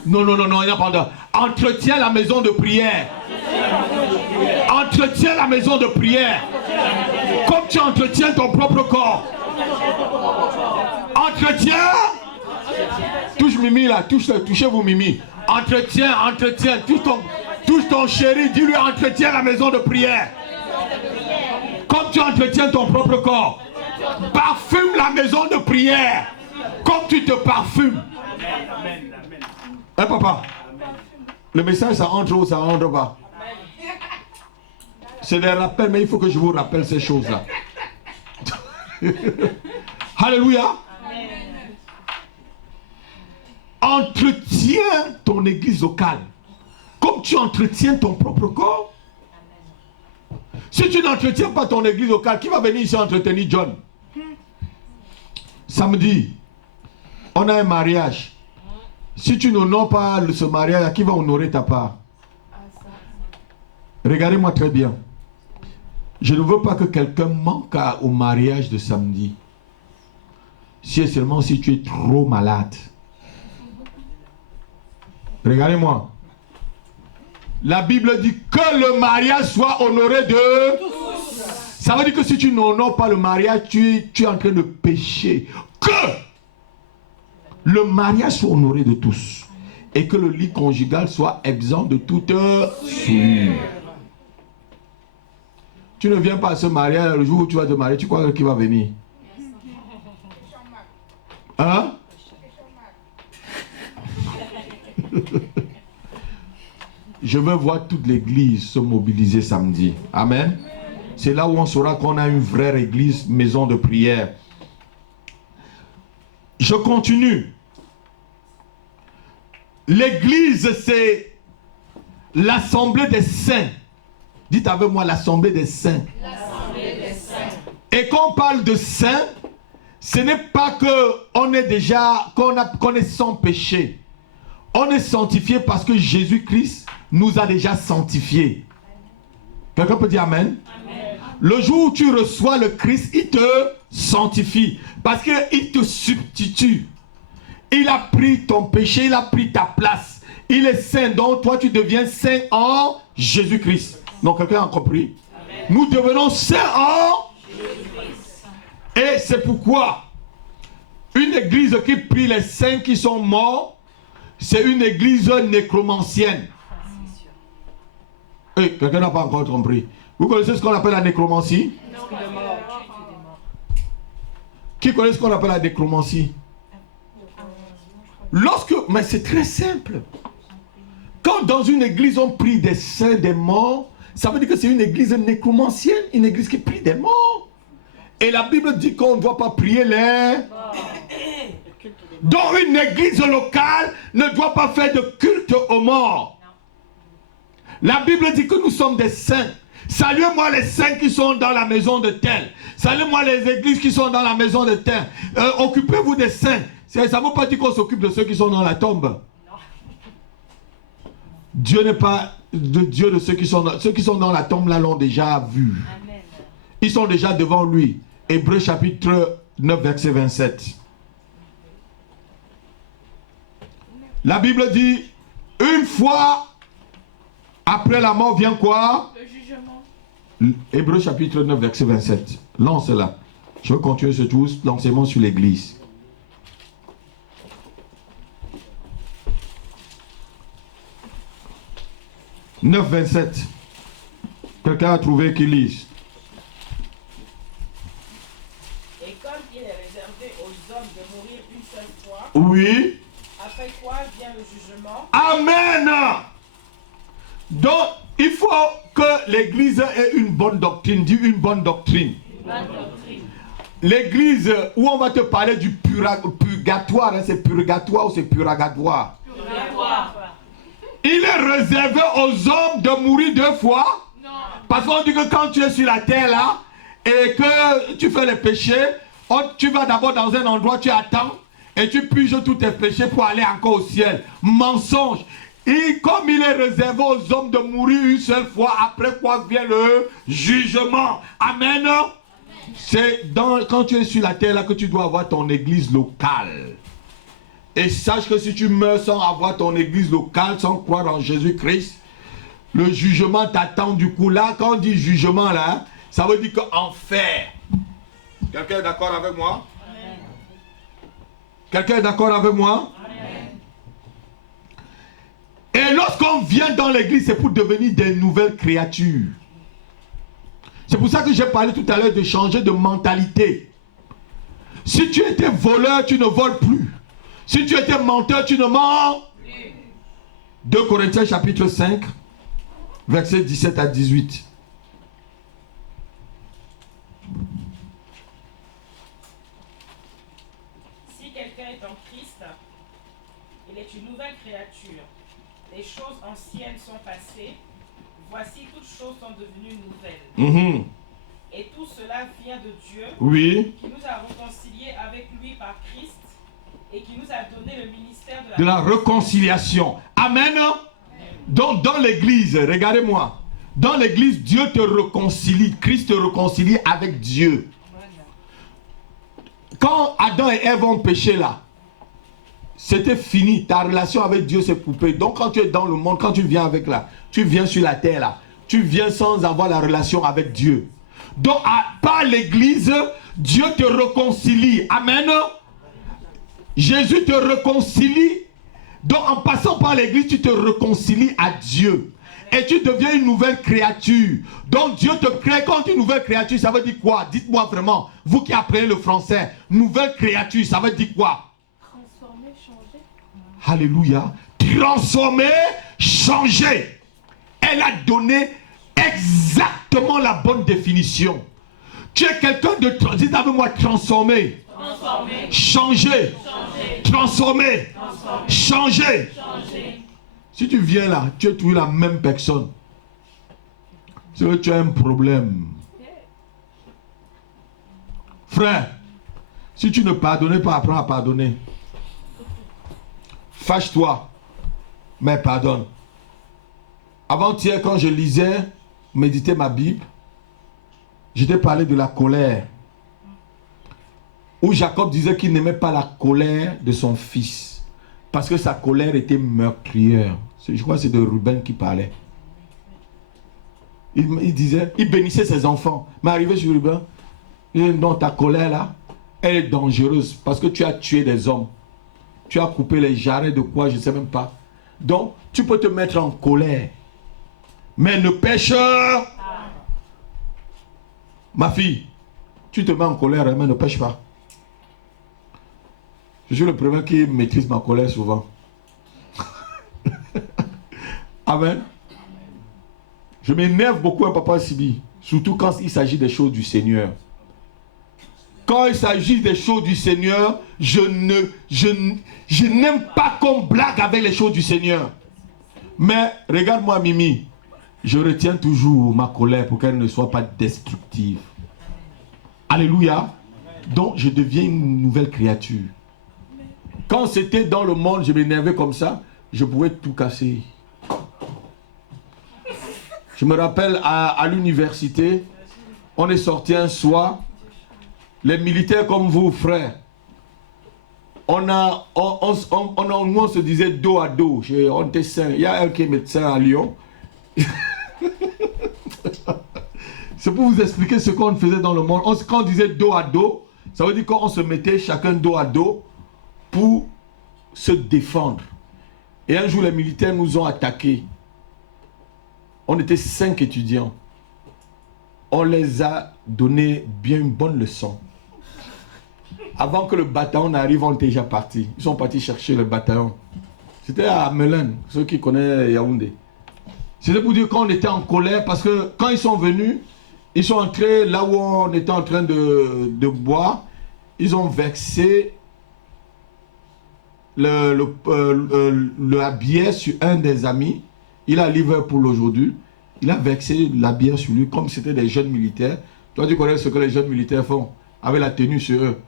Non, il n'y a pas de... Entretiens la maison de prière. Entretiens la maison de prière. Comme tu entretiens ton propre corps. Entretiens. touche Mimi là, touchez-vous Mimi. Entretiens, touche ton chéri, dis-lui entretiens la maison de prière. Comme tu entretiens ton propre corps. Parfume la maison de prière. Comme tu te parfumes. Hein papa? Le message ça entre ou ça rentre pas? C'est des rappels, mais il faut que je vous rappelle ces choses-là. Alléluia. Entretiens ton église locale. Comme tu entretiens ton propre corps. Si tu n'entretiens pas ton église locale, qui va venir ici entretenir John? Samedi, on a un mariage. Si tu n'honores pas ce mariage, qui va honorer ta part? Regardez-moi très bien. Je ne veux pas que quelqu'un manque au mariage de samedi. Si et seulement si tu es trop malade. Regardez-moi. La Bible dit que le mariage soit honoré de tous. Ça veut dire que si tu n'honores pas le mariage, tu es en train de pécher. Que le mariage soit honoré de tous. Et que le lit conjugal soit exempt de toute souillure. Tu ne viens pas à ce mariage, le jour où tu vas te marier, tu crois qu'il va venir? Hein? Je veux voir toute l'église se mobiliser samedi. Amen. C'est là où on saura qu'on a une vraie église, maison de prière. Je continue. L'église, c'est l'assemblée des saints. Dites avec moi l'assemblée des saints. L'assemblée des saints. Et quand on parle de saints, ce n'est pas qu'on est déjà, qu'on est sans péché. On est sanctifié parce que Jésus-Christ nous a déjà sanctifiés. Quelqu'un peut dire Amen? Amen. Le jour où tu reçois le Christ, il te sanctifie. Parce qu'il te substitue. Il a pris ton péché, il a pris ta place. Il est saint, donc toi tu deviens saint en Jésus-Christ. Donc quelqu'un a compris? Amen. Nous devenons saints en Jésus-Christ. Et c'est pourquoi une église qui prie les saints qui sont morts, c'est une église nécromancienne. Hey, quelqu'un n'a pas encore compris. Vous connaissez ce qu'on appelle la nécromancie? Non. Qui connaît ce qu'on appelle la nécromancie? Mais c'est très simple. Quand dans une église on prie des saints, des morts, ça veut dire que c'est une église nécromancienne, une église qui prie des morts. Et la Bible dit qu'on ne doit pas prier les... Donc une église locale ne doit pas faire de culte aux morts. La Bible dit que nous sommes des saints. Saluez-moi les saints qui sont dans la maison de tel. Saluez-moi les églises qui sont dans la maison de tel. Occupez-vous des saints. Ça ne veut pas dire qu'on s'occupe de ceux qui sont dans la tombe. Dieu n'est pas de Dieu de ceux qui sont dans la tombe là l'ont déjà vu. Amen. Ils sont déjà devant lui. Hébreux chapitre 9 verset 27. La Bible dit une fois après la mort vient quoi? Le jugement. Hébreux chapitre 9 verset 27. Lance-la. Je veux continuer ce tour l'enseignement sur l'église. « 9, 27. Quelqu'un a trouvé qui lise. Et comme il est réservé aux hommes de mourir une seule fois, oui. Après quoi vient le jugement. Amen. Donc, il faut que l'église ait une bonne doctrine. Dis une bonne doctrine. L'église où on va te parler du purgatoire, hein, c'est purgatoire ou c'est purgatoire? Purgatoire. Il est réservé aux hommes de mourir 2 fois. Non. Parce qu'on dit que quand tu es sur la terre là, et que tu fais les péchés, tu vas d'abord dans un endroit, tu attends, et tu purges tous tes péchés pour aller encore au ciel. Mensonge. Et comme il est réservé aux hommes de mourir une seule fois, après quoi vient le jugement. Amen. C'est quand tu es sur la terre là que tu dois avoir ton église locale. Et sache que si tu meurs sans avoir ton église locale, sans croire en Jésus-Christ, le jugement t'attend du coup. Là, quand on dit jugement, là, ça veut dire qu'enfer. Quelqu'un est d'accord avec moi? Amen. Quelqu'un est d'accord avec moi? Amen. Et lorsqu'on vient dans l'église, c'est pour devenir des nouvelles créatures. C'est pour ça que j'ai parlé tout à l'heure de changer de mentalité. Si tu étais voleur, tu ne voles plus. Si tu étais menteur, tu ne mens plus. 2 Corinthiens chapitre 5, versets 17 à 18. Si quelqu'un est en Christ, il est une nouvelle créature. Les choses anciennes sont passées. Voici, toutes choses sont devenues nouvelles. Et tout cela vient de Dieu, oui, qui nous a réconciliés avec lui par Christ et qui nous a donné le ministère de la réconciliation. Amen. Donc dans l'église, regardez-moi, dans l'église, Dieu te réconcilie, Christ te réconcilie avec Dieu. Quand Adam et Ève ont péché là, c'était fini, ta relation avec Dieu s'est coupée. Donc quand tu es dans le monde, quand tu viens avec là, tu viens sur la terre là, tu viens sans avoir la relation avec Dieu. Donc par l'église, Dieu te réconcilie. Amen. Jésus te réconcilie. Donc en passant par l'église, tu te réconcilies à Dieu. Et tu deviens une nouvelle créature. Donc Dieu te crée comme une nouvelle créature. Ça veut dire quoi? Dites-moi vraiment, vous qui apprenez le français, nouvelle créature, ça veut dire quoi? Transformer, changer. Alléluia. Transformer, changer. Elle a donné exactement la bonne définition. Tu es quelqu'un de... Dites avec moi, transformer. Transformer. Changer. Changer. Transformer. Transformer. Changer. Changer. Si tu viens là, tu es toujours la même personne. C'est que tu as un problème. Frère, si tu ne pardonnais pas, apprends à pardonner. Fâche-toi, mais pardonne. Avant-hier, quand je lisais, méditais ma Bible, je t'ai parlé de la colère. Où Jacob disait qu'il n'aimait pas la colère de son fils. Parce que sa colère était meurtrière. Je crois que c'est de Ruben qui parlait. Il disait, il bénissait ses enfants. Mais arrivé sur Ruben, il dit, non, ta colère là, elle est dangereuse. Parce que tu as tué des hommes. Tu as coupé les jarrets de quoi, je ne sais même pas. Donc, tu peux te mettre en colère. Mais ne pêche. Ma fille, tu te mets en colère, mais ne pêche pas. Je suis le premier qui maîtrise ma colère souvent. Amen. Je m'énerve beaucoup à Papa Sibi, surtout quand il s'agit des choses du Seigneur. Quand il s'agit des choses du Seigneur, je n'aime pas qu'on blague avec les choses du Seigneur. Mais regarde-moi Mimi, je retiens toujours ma colère pour qu'elle ne soit pas destructive. Alléluia. Donc je deviens une nouvelle créature. Quand c'était dans le monde, je m'énervais comme ça, je pouvais tout casser. Je me rappelle à l'université, on est sorti un soir, les militaires comme vous, frères, nous on se disait dos à dos, on était sains. Il y a un qui est médecin à Lyon. C'est pour vous expliquer ce qu'on faisait dans le monde. Quand on disait dos à dos, ça veut dire qu'on se mettait chacun dos à dos pour se défendre. Et un jour, les militaires nous ont attaqués. On était 5 étudiants. On les a donné bien une bonne leçon. Avant que le bataillon arrive, on était déjà partis. Ils sont partis chercher le bataillon. C'était à Melen, ceux qui connaissent Yaoundé. C'était pour dire qu'on était en colère parce que quand ils sont venus, ils sont entrés là où on était en train de boire. Ils ont versé la bière sur un des amis. Il a Liverpool aujourd'hui. Il a versé la bière sur lui comme c'était des jeunes militaires. Toi, tu connais ce que les jeunes militaires font avec la tenue sur eux.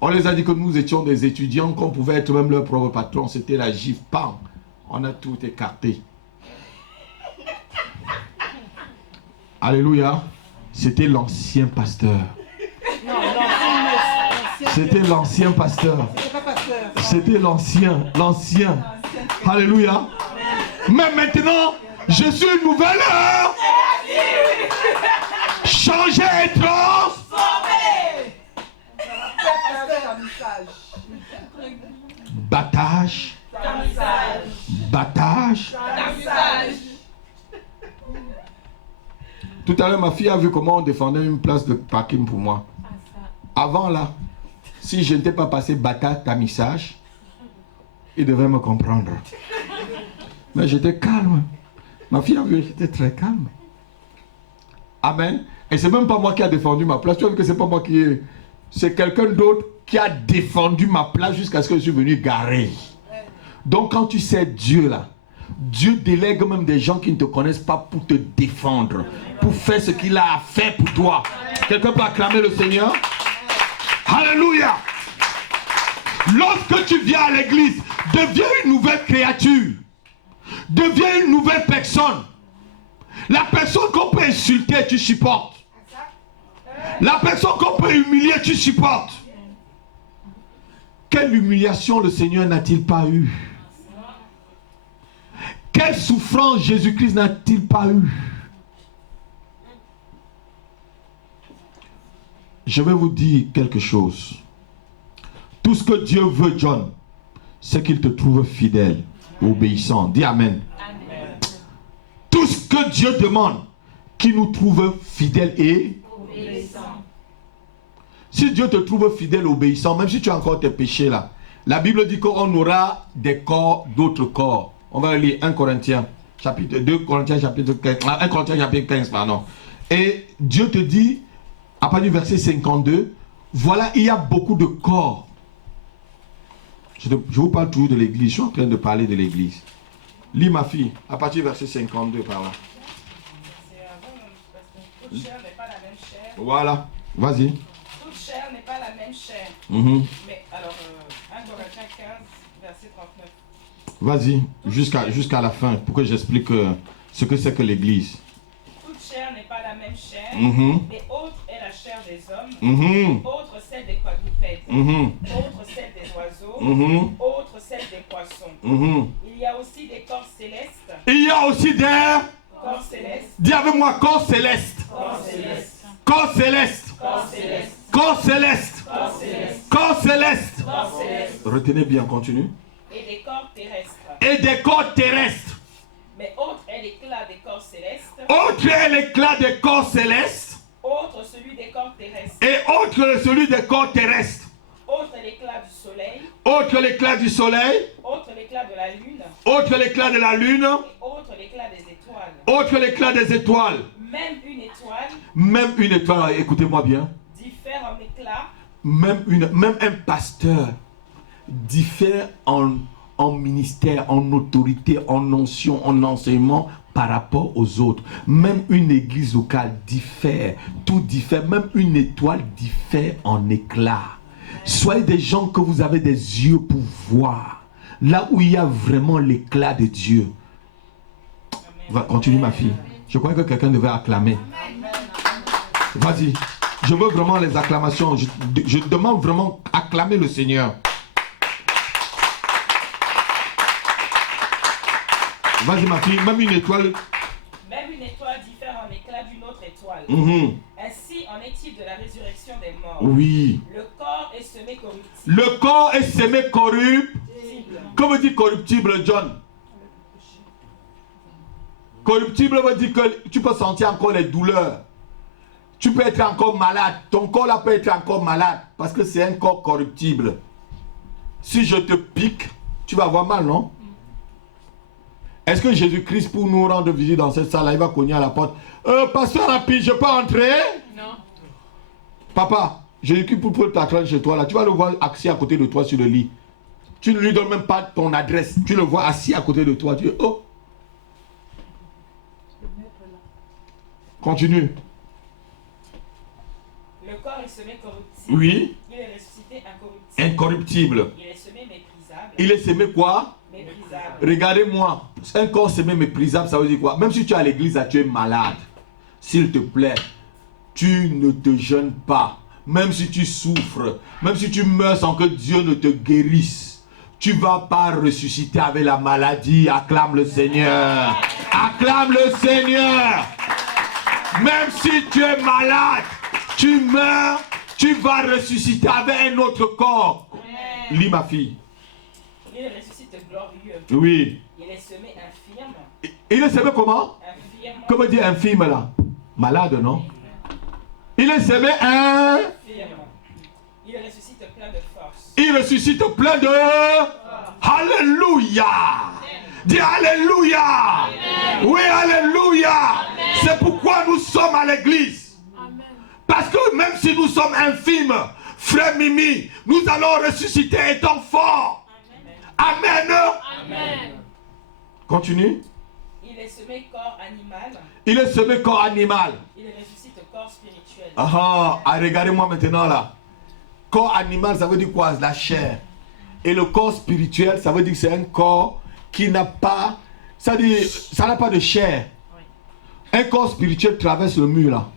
On les a dit que nous étions des étudiants, qu'on pouvait être même leur propre patron. C'était la gifle. Pam. On a tout écarté. Alléluia. C'était l'ancien pasteur. Non, C'était l'ancien pasteur. C'était l'ancien. Alléluia. Mais maintenant, je suis une nouvelle heure. Changer et transformer. Battage. Tamisage. Battage. Tamisage. Tout à l'heure, ma fille a vu comment on défendait une place de parking pour moi. Avant là, si je n'étais pas passé battage, tamisage, il devait me comprendre. Mais j'étais calme. Ma fille a vu, j'étais très calme. Amen. Et c'est même pas moi qui a défendu ma place. Tu vois que c'est pas moi qui ai... C'est quelqu'un d'autre qui a défendu ma place jusqu'à ce que je suis venu garer. Donc quand tu sais Dieu là, Dieu délègue même des gens qui ne te connaissent pas pour te défendre, pour faire ce qu'il a fait pour toi. Quelqu'un peut acclamer le Seigneur? Alléluia! Lorsque tu viens à l'église, deviens une nouvelle créature. Deviens une nouvelle personne. La personne qu'on peut insulter, tu supportes. La personne qu'on peut humilier, tu supportes. Quelle humiliation le Seigneur n'a-t-il pas eu? Quelle souffrance Jésus-Christ n'a-t-il pas eu? Je vais vous dire quelque chose. Tout ce que Dieu veut, John, c'est qu'il te trouve fidèle, obéissant. Dis Amen. Amen. Tout ce que Dieu demande, qu'il nous trouve fidèle et obéissant. Si Dieu te trouve fidèle, obéissant, même si tu as encore tes péchés là, la Bible dit qu'on aura des corps, d'autres corps. On va lire 1 Corinthiens, chapitre 2 Corinthiens, chapitre 15, 1 Corinthiens, chapitre 15, pardon. Et Dieu te dit, à partir du verset 52, voilà, il y a beaucoup de corps. Je vous parle toujours de l'église, je suis en train de parler de l'église. Lis ma fille, à partir du verset 52 par là. C'est avant, parce que toute chair n'est pas la même chair. Voilà, vas-y. Toute chair n'est pas la même chair. Mais alors, 1 Corinthiens 15, verset 39. Vas-y, jusqu'à la fin, pour que j'explique ce que c'est que l'église. Toute chair n'est pas la même chair, mais autre est la chair des hommes, autre celle des quadrupèdes, autre celle des oiseaux, autre celle des poissons. Il y a aussi des corps célestes. Il y a aussi des corps célestes. Dis avec moi, corps céleste. Corps céleste. Corps céleste. Corps céleste. Corps céleste. Corps céleste. Corps céleste. Corps céleste. Retenez bien, continue. Et des corps terrestres. Et des corps terrestres. Mais autre est l'éclat des corps célestes. Autre est l'éclat des corps célestes. Autre celui des corps terrestres. Et autre celui des corps terrestres. Autre l'éclat du soleil. Autre l'éclat du soleil. Autre l'éclat de la lune. Autre l'éclat de la lune. Et autre l'éclat des étoiles. Autre l'éclat des étoiles. Même une étoile. Même une étoile, écoutez-moi bien. Diffère en éclat. Même un pasteur diffère en ministère, en autorité, en onction, en enseignement par rapport aux autres. Même une église locale diffère. Tout diffère. Même une étoile diffère en éclat. Soyez des gens que vous avez des yeux pour voir. Là où il y a vraiment l'éclat de Dieu. Continue ma fille. Je crois que quelqu'un devait acclamer. Vas-y. Je veux vraiment les acclamations. Je demande vraiment acclamer le Seigneur. Vas-y ma fille, même une étoile. Même une étoile diffère en éclat d'une autre étoile. Ainsi en est-il de la résurrection des morts. Oui. Le corps est semé corruptible. Le corps est semé corruptible. Que veut dire corruptible, John? Corruptible veut dire que tu peux sentir encore les douleurs. Tu peux être encore malade. Ton corps là peut être encore malade. Parce que c'est un corps corruptible. Si je te pique, tu vas avoir mal, non? Est-ce que Jésus-Christ, pour nous rendre visite dans cette salle, il va cogner à la porte? Pasteur Rapi, je peux entrer? Non. Papa, Jésus-Christ, pour t'attendre chez toi, là, tu vas le voir assis à côté de toi sur le lit. Tu ne lui donnes même pas ton adresse. Tu le vois assis à côté de toi. Tu dis, oh. Continue. Le corps est semé corruptible. Oui. Il est ressuscité incorruptible. Incorruptible. Il est semé méprisable. Il est semé quoi? Méprisable. Regardez-moi. Un corps semé méprisable, ça veut dire quoi? Même si tu es à l'église, tu es malade. S'il te plaît, tu ne te gênes pas. Même si tu souffres, même si tu meurs sans que Dieu ne te guérisse, tu ne vas pas ressusciter avec la maladie. Acclame le Seigneur. Acclame le Seigneur. Même si tu es malade, tu meurs, tu vas ressusciter avec un autre corps. Lis ma fille. Il ressuscite glorieux. Oui. Il est semé infirme. Il est semé comment? Infirme. Comment dire infirme là? Malade, non? Il est semé un... Infirme. Il ressuscite plein de force. Il ressuscite plein de... Alléluia! Dis Alléluia! Amen. Oui, Alléluia! C'est pourquoi nous sommes à l'église. Amen. Parce que même si nous sommes infimes, frère Mimi, nous allons ressusciter étant forts. Amen. Amen. Continue. Il est semé corps animal. Il est semé corps animal. Il ressuscite corps spirituel. Regardez-moi maintenant là. Corps animal, ça veut dire quoi? La chair. Et le corps spirituel, ça veut dire que c'est un corps qui n'a pas... Ça dit, ça n'a pas de chair. Un corps spirituel traverse le mur là.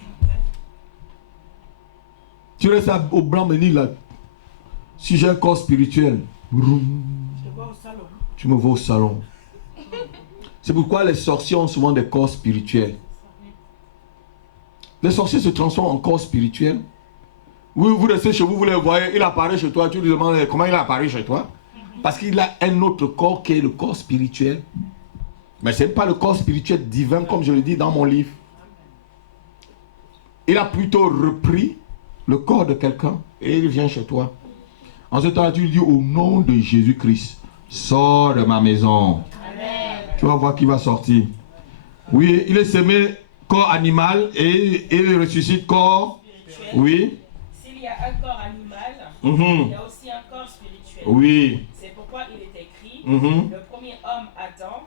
Tu restes au blanc-meni là. Si j'ai un corps spirituel, tu me vois au salon. C'est pourquoi les sorciers ont souvent des corps spirituels. Les sorciers se transforment en corps spirituel. Vous restez chez vous, vous les voyez, il apparaît chez toi, tu lui demandes comment il apparaît chez toi. Parce qu'il a un autre corps qui est le corps spirituel. Mais ce n'est pas le corps spirituel divin comme je le dis dans mon livre. Il a plutôt repris le corps de quelqu'un et il vient chez toi. En ce temps-là, tu lui dis au nom de Jésus-Christ, sors de ma maison. Amen. Tu vas voir qui va sortir. Oui, il est semé corps animal et il ressuscite corps. Spirituel. Oui. S'il y a un corps animal, Mhm. il y a aussi un corps spirituel. Oui. C'est pourquoi il est écrit, Mhm. le premier homme, Adam,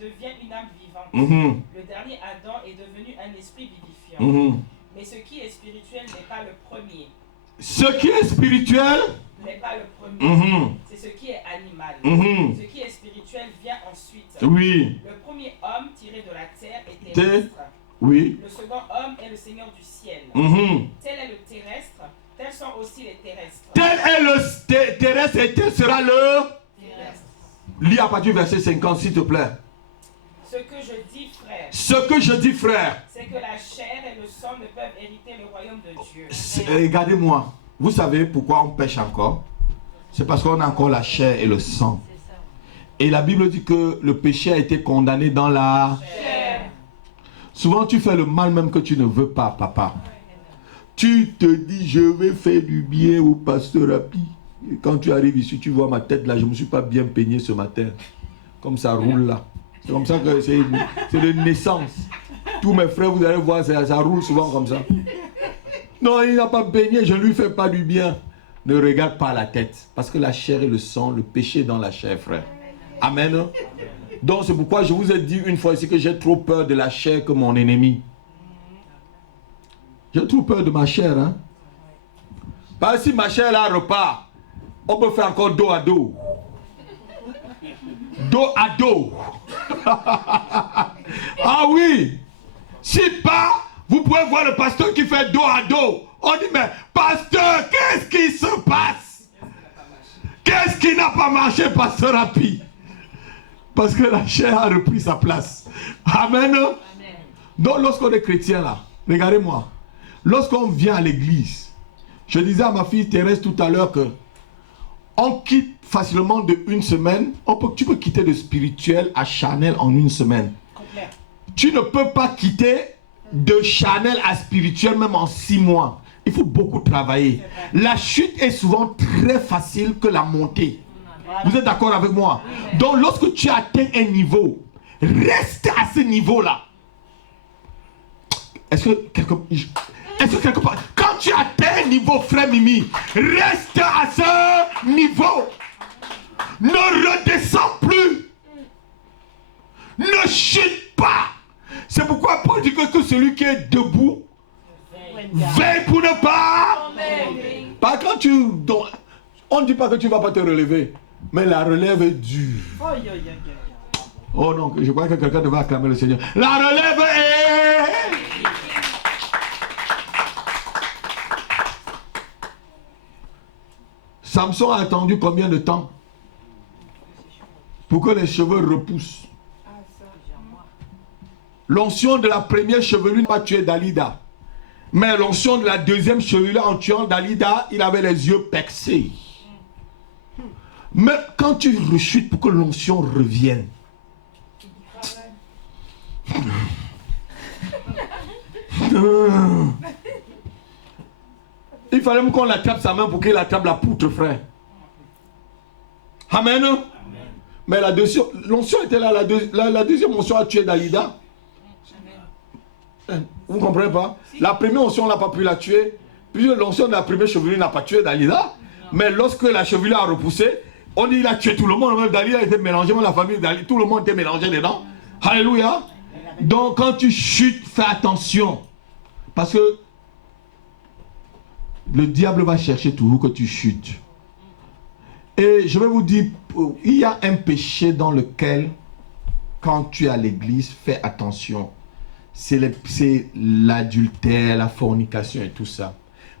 devient une âme vivante. Mhm. Le dernier Adam est devenu un esprit vivifiant. Mhm. Mais ce qui est spirituel n'est pas le premier. Ce qui est spirituel, N'est pas le premier. mhm. C'est ce qui est animal. Mhm. Ce qui est spirituel vient ensuite. Oui. Le premier homme tiré de la terre est Terre. terrestre. Oui. Le second homme est le Seigneur du ciel. Mhm. Tel est le terrestre, tels sont aussi les terrestres. Tel est le terrestre et tel sera le... Terrestre. Lis à partir du verset 50 s'il te plaît. Ce que je dis, frère, Ce que je dis frère, c'est que la chair et le sang ne peuvent hériter le royaume de Dieu. regardez-moi. Vous savez pourquoi on pêche encore? C'est parce qu'on a encore la chair et le sang. Et la Bible dit que le péché a été condamné dans la... Chair. Souvent tu fais le mal même que tu ne veux pas, papa. Tu te dis, je vais faire du bien au pasteur Rapi. Et quand tu arrives ici, tu vois ma tête là, je ne me suis pas bien peigné ce matin. Comme ça roule là. C'est comme ça que c'est de naissance. Tous mes frères, vous allez voir, ça roule souvent comme ça. Non, il n'a pas peigné, je ne lui fais pas du bien. Ne regarde pas la tête. Parce que la chair et le sang, le péché est dans la chair, frère. Amen. Donc c'est pourquoi je vous ai dit une fois ici que j'ai trop peur de la chair que mon ennemi. J'ai trop peur de ma chair. Hein? Parce que si ma chair là repart, on peut faire encore dos à dos. Dos à dos. Ah oui. Si pas, vous pouvez voir le pasteur qui fait dos à dos. On dit, mais pasteur, qu'est-ce qui se passe? Qu'est-ce qui n'a pas marché, pasteur Rapi? Parce que la chair a repris sa place. Amen. Amen. Donc lorsqu'on est chrétien là, regardez-moi. Lorsqu'on vient à l'église, je disais à ma fille Thérèse tout à l'heure que on quitte facilement de une semaine. Tu peux quitter de spirituel à charnel en une semaine. Complet. Tu ne peux pas quitter de charnel à spirituel même en 6 mois. Il faut beaucoup travailler. La chute est souvent très facile que la montée. Vous êtes d'accord avec moi? Donc lorsque tu atteins un niveau, reste à ce niveau-là. Est-ce que quelque part, quand tu atteins un niveau, frère Mimi, reste à ce niveau. Ne redescends plus. Ne chute pas. C'est pourquoi Paul dit que celui qui est debout veille pour ne pas. Pas quand tu. On ne dit pas que tu ne vas pas te relever. Mais la relève est dure. Oh non, je crois que quelqu'un devait acclamer le Seigneur. La relève est... Samson a attendu combien de temps pour que les cheveux repoussent? L'onction de la première chevelure n'a pas tué Dalida. Mais l'onction de la deuxième chevelure en tuant Dalida, il avait les yeux percés. Mais quand tu rechutes pour que l'onction revienne, il fallait même qu'on attrape sa main pour qu'il attrape la poutre, frère. Amen. Amen. Mais l'onction était là, la deuxième onction a tué Dalida. Vous ne comprenez pas? La première onction, on n'a pas pu la tuer. Puis l'onction de la première chevelure n'a pas tué Dalida. Mais lorsque la chevelure a repoussé, on dit qu'il a tué tout le monde. Même Dalida était mélangé, même la famille Dalida, tout le monde était mélangé dedans. Alléluia. Donc quand tu chutes, fais attention. Parce que le diable va chercher toujours que tu chutes. Et je vais vous dire, il y a un péché dans lequel, quand tu es à l'église, fais attention. C'est l'adultère, la fornication et tout ça.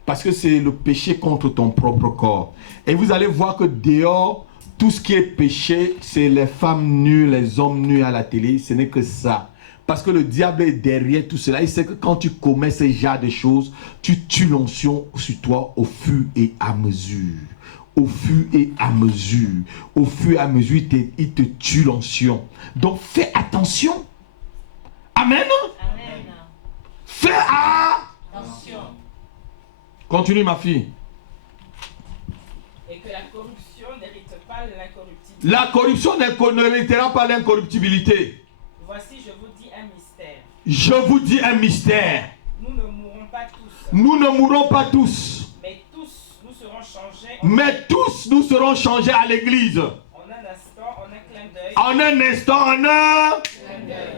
Parce que c'est le péché contre ton propre corps. Et vous allez voir que dehors, tout ce qui est péché, c'est les femmes nues, les hommes nus à la télé. Ce n'est que ça. Parce que le diable est derrière tout cela. Il sait que quand tu commets ce genre de choses, tu tues l'onction sur toi au fur et à mesure. Au fur et à mesure. Au fur et à mesure, il te tue l'onction. Donc fais attention. Amen. Amen. Fais attention. Continue ma fille. Et que la corruption n'hérite pas l'incorruptibilité. La corruption n'héritera pas l'incorruptibilité. Voici, je vous dis un mystère. Je vous dis un mystère. Nous ne mourrons pas tous. Nous ne mourrons pas tous. Mais tous, nous serons changés. Mais tous, nous serons changés à l'église. En un instant, en un clin d'œil. En un instant, en un...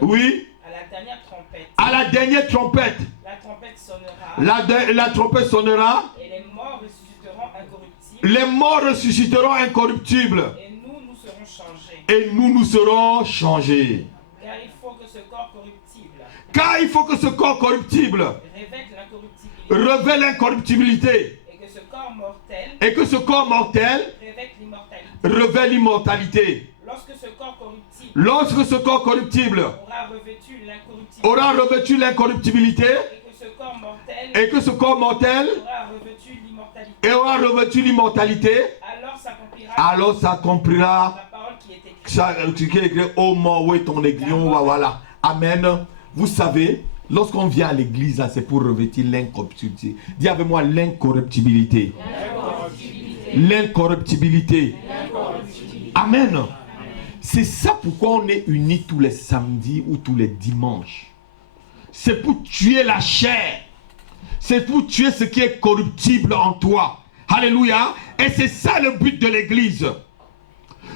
Oui. À la dernière trompette. À la dernière trompette. La trompette sonnera. La trompette sonnera. Et les morts ressusciteront incorruptibles. Les morts ressusciteront incorruptibles. Et nous serons changés. Et nous serons changés. Car il faut que ce corps corruptible. Car il faut que ce corps corruptible revête l'incorruptibilité. Et que ce corps mortel. Et que ce corps mortel revête l'immortalité. Lorsque ce corps corruptible aura revêtu l'incorruptibilité. Et que ce corps mortel aura revêtu l'immortalité. Alors s'accomplira ce qui est écrit, oh mort, où est ton aiguillon, voilà. Amen. Vous savez, lorsqu'on vient à l'église, c'est pour revêtir l'incorruptibilité. Dis avec moi l'incorruptibilité. L'incorruptibilité. Amen. C'est ça pourquoi on est unis tous les samedis ou tous les dimanches. C'est pour tuer la chair. C'est pour tuer ce qui est corruptible en toi. Alléluia. Et c'est ça le but de l'église.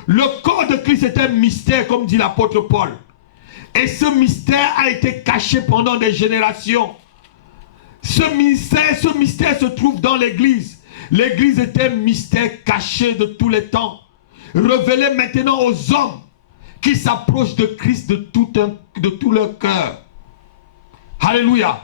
Le corps de Christ est un mystère, comme dit l'apôtre Paul. Et ce mystère a été caché pendant des générations. Ce mystère se trouve dans l'église. L'église est un mystère caché de tous les temps. Révélé maintenant aux hommes qui s'approchent de Christ de tout leur cœur. Alléluia.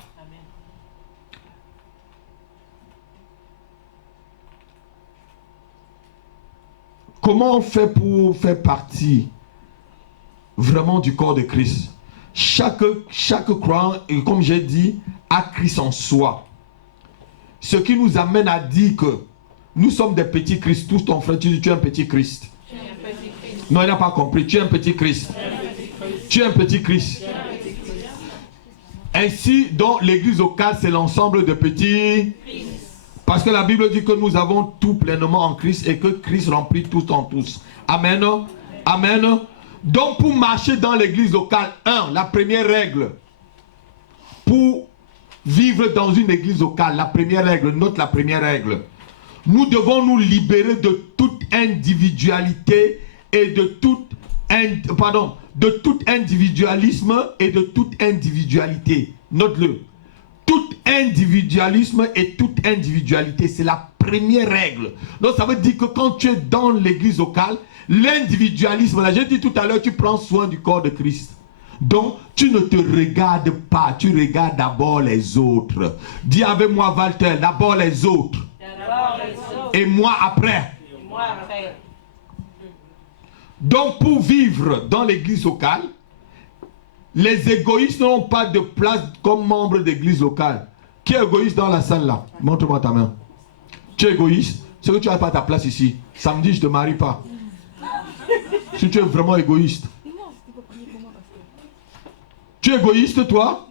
Comment on fait pour faire partie vraiment du corps de Christ? Chaque croyant, comme j'ai dit, a Christ en soi. Ce qui nous amène à dire que nous sommes des petits Christ. Tous ton frère, tu dis tu es un petit Christ. Non, il n'a pas compris. Tu es un petit Christ. Tu es un petit Christ. Ainsi, dans l'église locale, c'est l'ensemble de petits Christ. Parce que la Bible dit que nous avons tout pleinement en Christ et que Christ remplit tout en tous. Amen. Amen. Donc pour marcher dans l'église locale, la première règle. Pour vivre dans une église locale, la première règle, note la première règle. Nous devons nous libérer de toute individualité et de tout individualisme et de toute individualité. Note-le. Tout individualisme et toute individualité, c'est la première règle. Donc ça veut dire que quand tu es dans l'église locale, l'individualisme, là j'ai dit tout à l'heure, tu prends soin du corps de Christ. Donc tu ne te regardes pas, tu regardes d'abord les autres. Dis avec moi Walter, d'abord les autres. Et moi après. Donc pour vivre dans l'église locale, les égoïstes n'ont pas de place comme membre d'église locale. Qui est égoïste dans la salle là? Montre-moi ta main. Tu es égoïste? C'est que tu n'as pas ta place ici. Samedi, je ne te marie pas. Si tu es vraiment égoïste. Tu es égoïste, toi?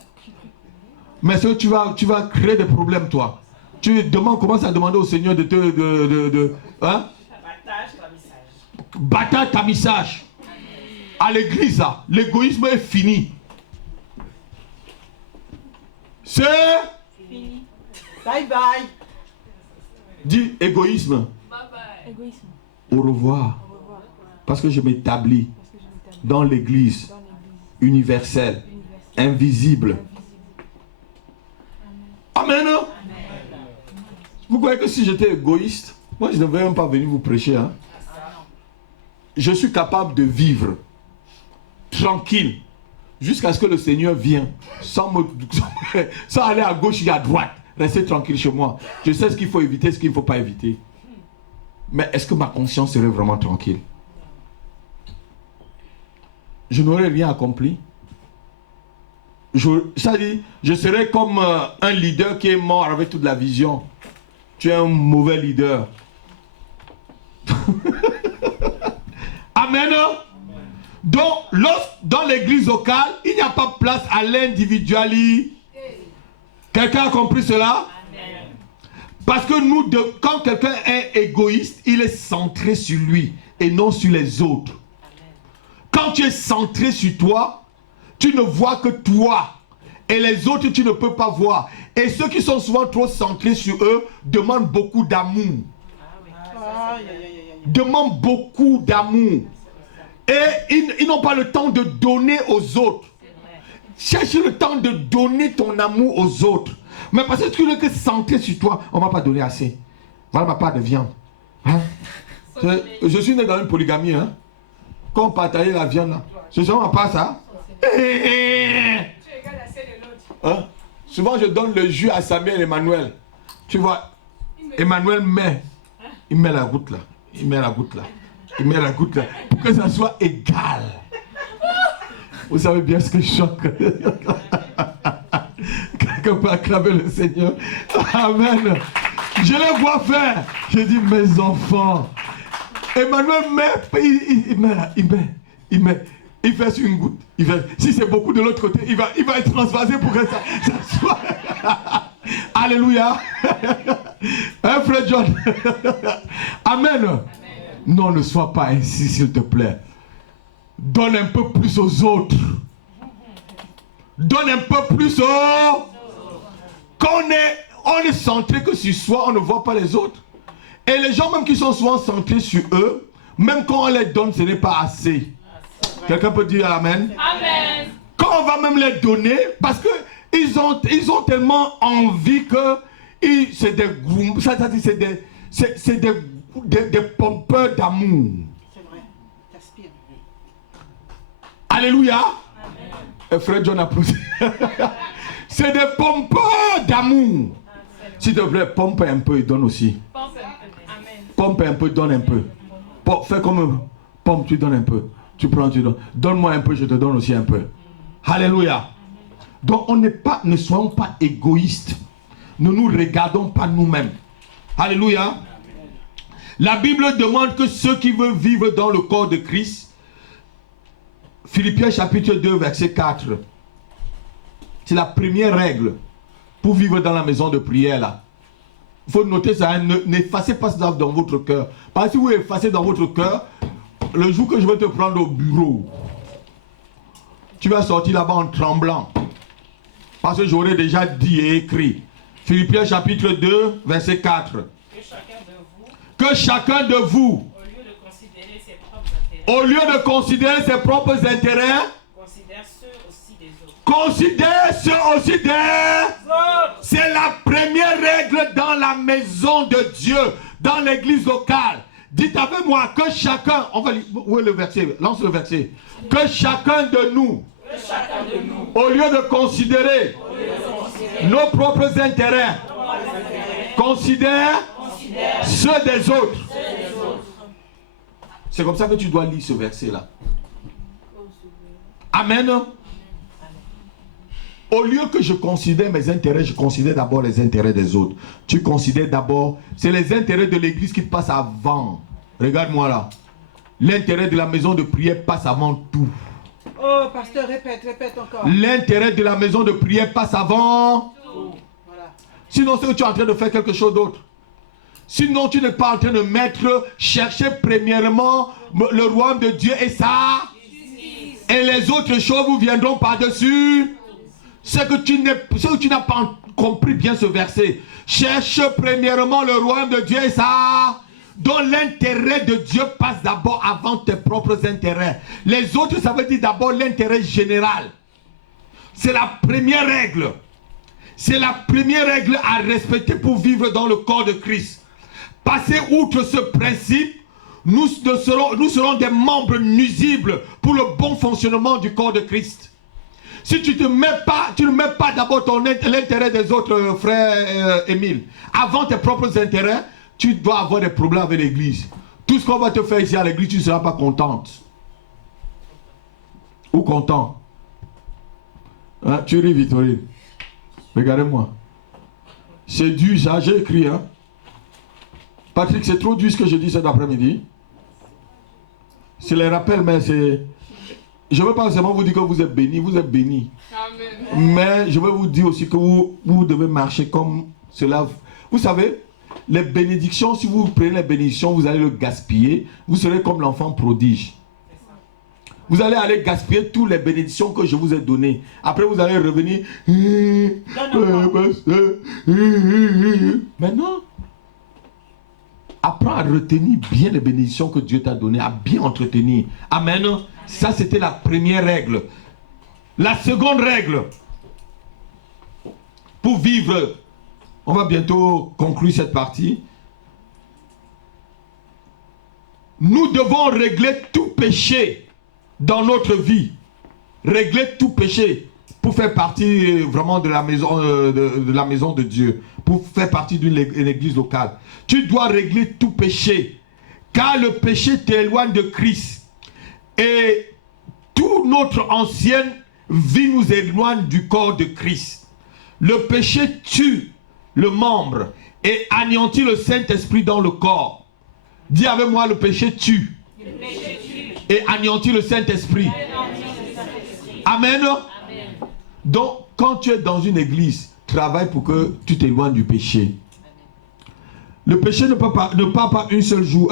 Mais est-ce que tu vas créer des problèmes, toi? Tu commences à demander au Seigneur de te... hein? Bataille ta message. À l'église, l'égoïsme est fini. C'est Fini. Bye bye. Dis égoïsme. Bye bye. Égoïsme. Au revoir. Au revoir. Parce que je m'établis Parce que je m'établis dans l'église dans l'église universelle, universelle, invisible. invisible. Amen. Vous croyez que si j'étais égoïste, moi je ne devrais même pas venir vous prêcher. Hein? Je suis capable de vivre tranquille jusqu'à ce que le Seigneur vienne sans aller à gauche et à droite. Rester tranquille chez moi. Je sais ce qu'il faut éviter, ce qu'il ne faut pas éviter. Mais est-ce que ma conscience serait vraiment tranquille? Je n'aurais rien accompli. Ça dit, je serais comme un leader qui est mort avec toute la vision. Tu es un mauvais leader. Amen. Donc, dans l'église locale, il n'y a pas place à l'individualité. Quelqu'un a compris cela? Amen. Parce que quand quelqu'un est égoïste, il est centré sur lui et non sur les autres. Amen. Quand tu es centré sur toi, tu ne vois que toi. Et les autres, tu ne peux pas voir. Et ceux qui sont souvent trop centrés sur eux demandent beaucoup d'amour. Aïe, aïe, aïe, aïe. Demandent beaucoup d'amour. Et ils n'ont pas le temps de donner aux autres. Cherche le temps de donner ton amour aux autres. Mais parce que tu n'es que centré sur toi, on ne m'a pas donné assez. Voilà ma part de viande. Hein? Je suis né dans une polygamie. Hein? Quand on partageait la viande, là, c'est ça, on n'a pas ça. Hein? Souvent, je donne le jus à Samuel et Emmanuel. Tu vois, Emmanuel il met la goutte là. Il met la goutte là. Il met la goutte là. Pour que ça soit égal. Vous savez bien ce que je choque. Quelqu'un peut acclamer le Seigneur. Amen. Je les vois faire. Je dis, mes enfants. Emmanuel il fait sur une goutte. Si c'est beaucoup de l'autre côté, il va être transvasé pour que ça soit. Alléluia. Hein, frère John? Amen. Non, ne sois pas ainsi, s'il te plaît. Donne un peu plus aux autres. Donne un peu plus aux... Quand on est centré que sur soi, on ne voit pas les autres. Et les gens même qui sont souvent centrés sur eux, même quand on les donne, ce n'est pas assez. Quelqu'un peut dire Amen? Amen. Quand on va même les donner, parce que ils ont tellement envie que c'est des pompeurs d'amour. C'est vrai. T'aspires. Alléluia. Et frère John applaudit. C'est des pompeurs d'amour. S'il te plaît, pompe un peu et donne aussi. Pense un peu. Amen. Pompe un peu, donne un peu. Fais comme pompe, tu donnes un peu. Tu prends, tu donnes. Donne-moi un peu, je te donne aussi un peu. Alléluia. Donc ne soyons pas égoïstes. Ne nous regardons pas nous-mêmes. Alléluia. La Bible demande que ceux qui veulent vivre dans le corps de Christ, Philippiens chapitre 2 verset 4, c'est la première règle pour vivre dans la maison de prière là. Il faut noter ça, hein, n'effacez pas ça dans votre cœur. Parce que si vous effacez dans votre cœur, le jour que je vais te prendre au bureau, tu vas sortir là-bas en tremblant. Parce que j'aurais déjà dit et écrit. Philippiens chapitre 2 verset 4. Que chacun de vous, Au lieu de considérer ses propres intérêts, considère ceux aussi des autres. C'est la première règle dans la maison de Dieu, dans l'église locale. Dites avec moi que chacun, on va lire, où est le verset? Lance le verset. Que chacun de nous, au lieu de considérer nos propres intérêts, considère ceux des autres. C'est comme ça que tu dois lire ce verset-là. Amen. Au lieu que je considère mes intérêts, je considère d'abord les intérêts des autres. Tu considères d'abord, c'est les intérêts de l'église qui te passent avant. Regarde-moi là. L'intérêt de la maison de prière passe avant tout. Oh, pasteur, répète encore. L'intérêt de la maison de prière passe avant. Voilà. Sinon, c'est que tu es en train de faire quelque chose d'autre. Sinon, tu n'es pas en train de chercher premièrement le royaume de Dieu et ça. Et les autres choses vous viendront par-dessus. C'est que tu n'as pas compris bien ce verset. Cherche premièrement le royaume de Dieu et ça. dont l'intérêt de Dieu passe d'abord avant tes propres intérêts. Les autres, ça veut dire d'abord l'intérêt général. C'est la première règle. C'est la première règle à respecter pour vivre dans le corps de Christ. Passer outre ce principe, nous serons des membres nuisibles pour le bon fonctionnement du corps de Christ. Si tu ne mets pas d'abord l'intérêt des autres frères, Émile, avant tes propres intérêts, tu dois avoir des problèmes avec l'église. Tout ce qu'on va te faire ici à l'église, tu ne seras pas contente. Ou content. Hein, tu ris, Victorine. Regardez-moi. C'est dur, ça, j'ai écrit. Hein. Patrick, c'est trop dur ce que je dis cet après-midi. C'est les rappels, mais c'est... Je ne veux pas seulement vous dire que vous êtes bénis, vous êtes bénis. Amen. Mais je veux vous dire aussi que vous devez marcher comme cela. Vous savez, les bénédictions, si vous prenez les bénédictions, vous allez le gaspiller. Vous serez comme l'enfant prodige. Vous allez aller gaspiller toutes les bénédictions que je vous ai données. Après, vous allez revenir. Maintenant, apprends à retenir bien les bénédictions que Dieu t'a données, à bien entretenir. Amen. Ça, c'était la première règle. La seconde règle, pour vivre, on va bientôt conclure cette partie. Nous devons régler tout péché dans notre vie. Régler tout péché pour faire partie vraiment de la maison de Dieu, pour faire partie d'une église locale. Tu dois régler tout péché, car le péché t'éloigne de Christ. Et toute notre ancienne vie nous éloigne du corps de Christ. Le péché tue le membre et anéantit le Saint-Esprit dans le corps. Dis avec moi, le péché tue. Le péché tue. Et anéantit le Saint-Esprit. Amen. Amen. Donc, quand tu es dans une église, travaille pour que tu t'éloignes du péché. Le péché ne part pas un seul jour,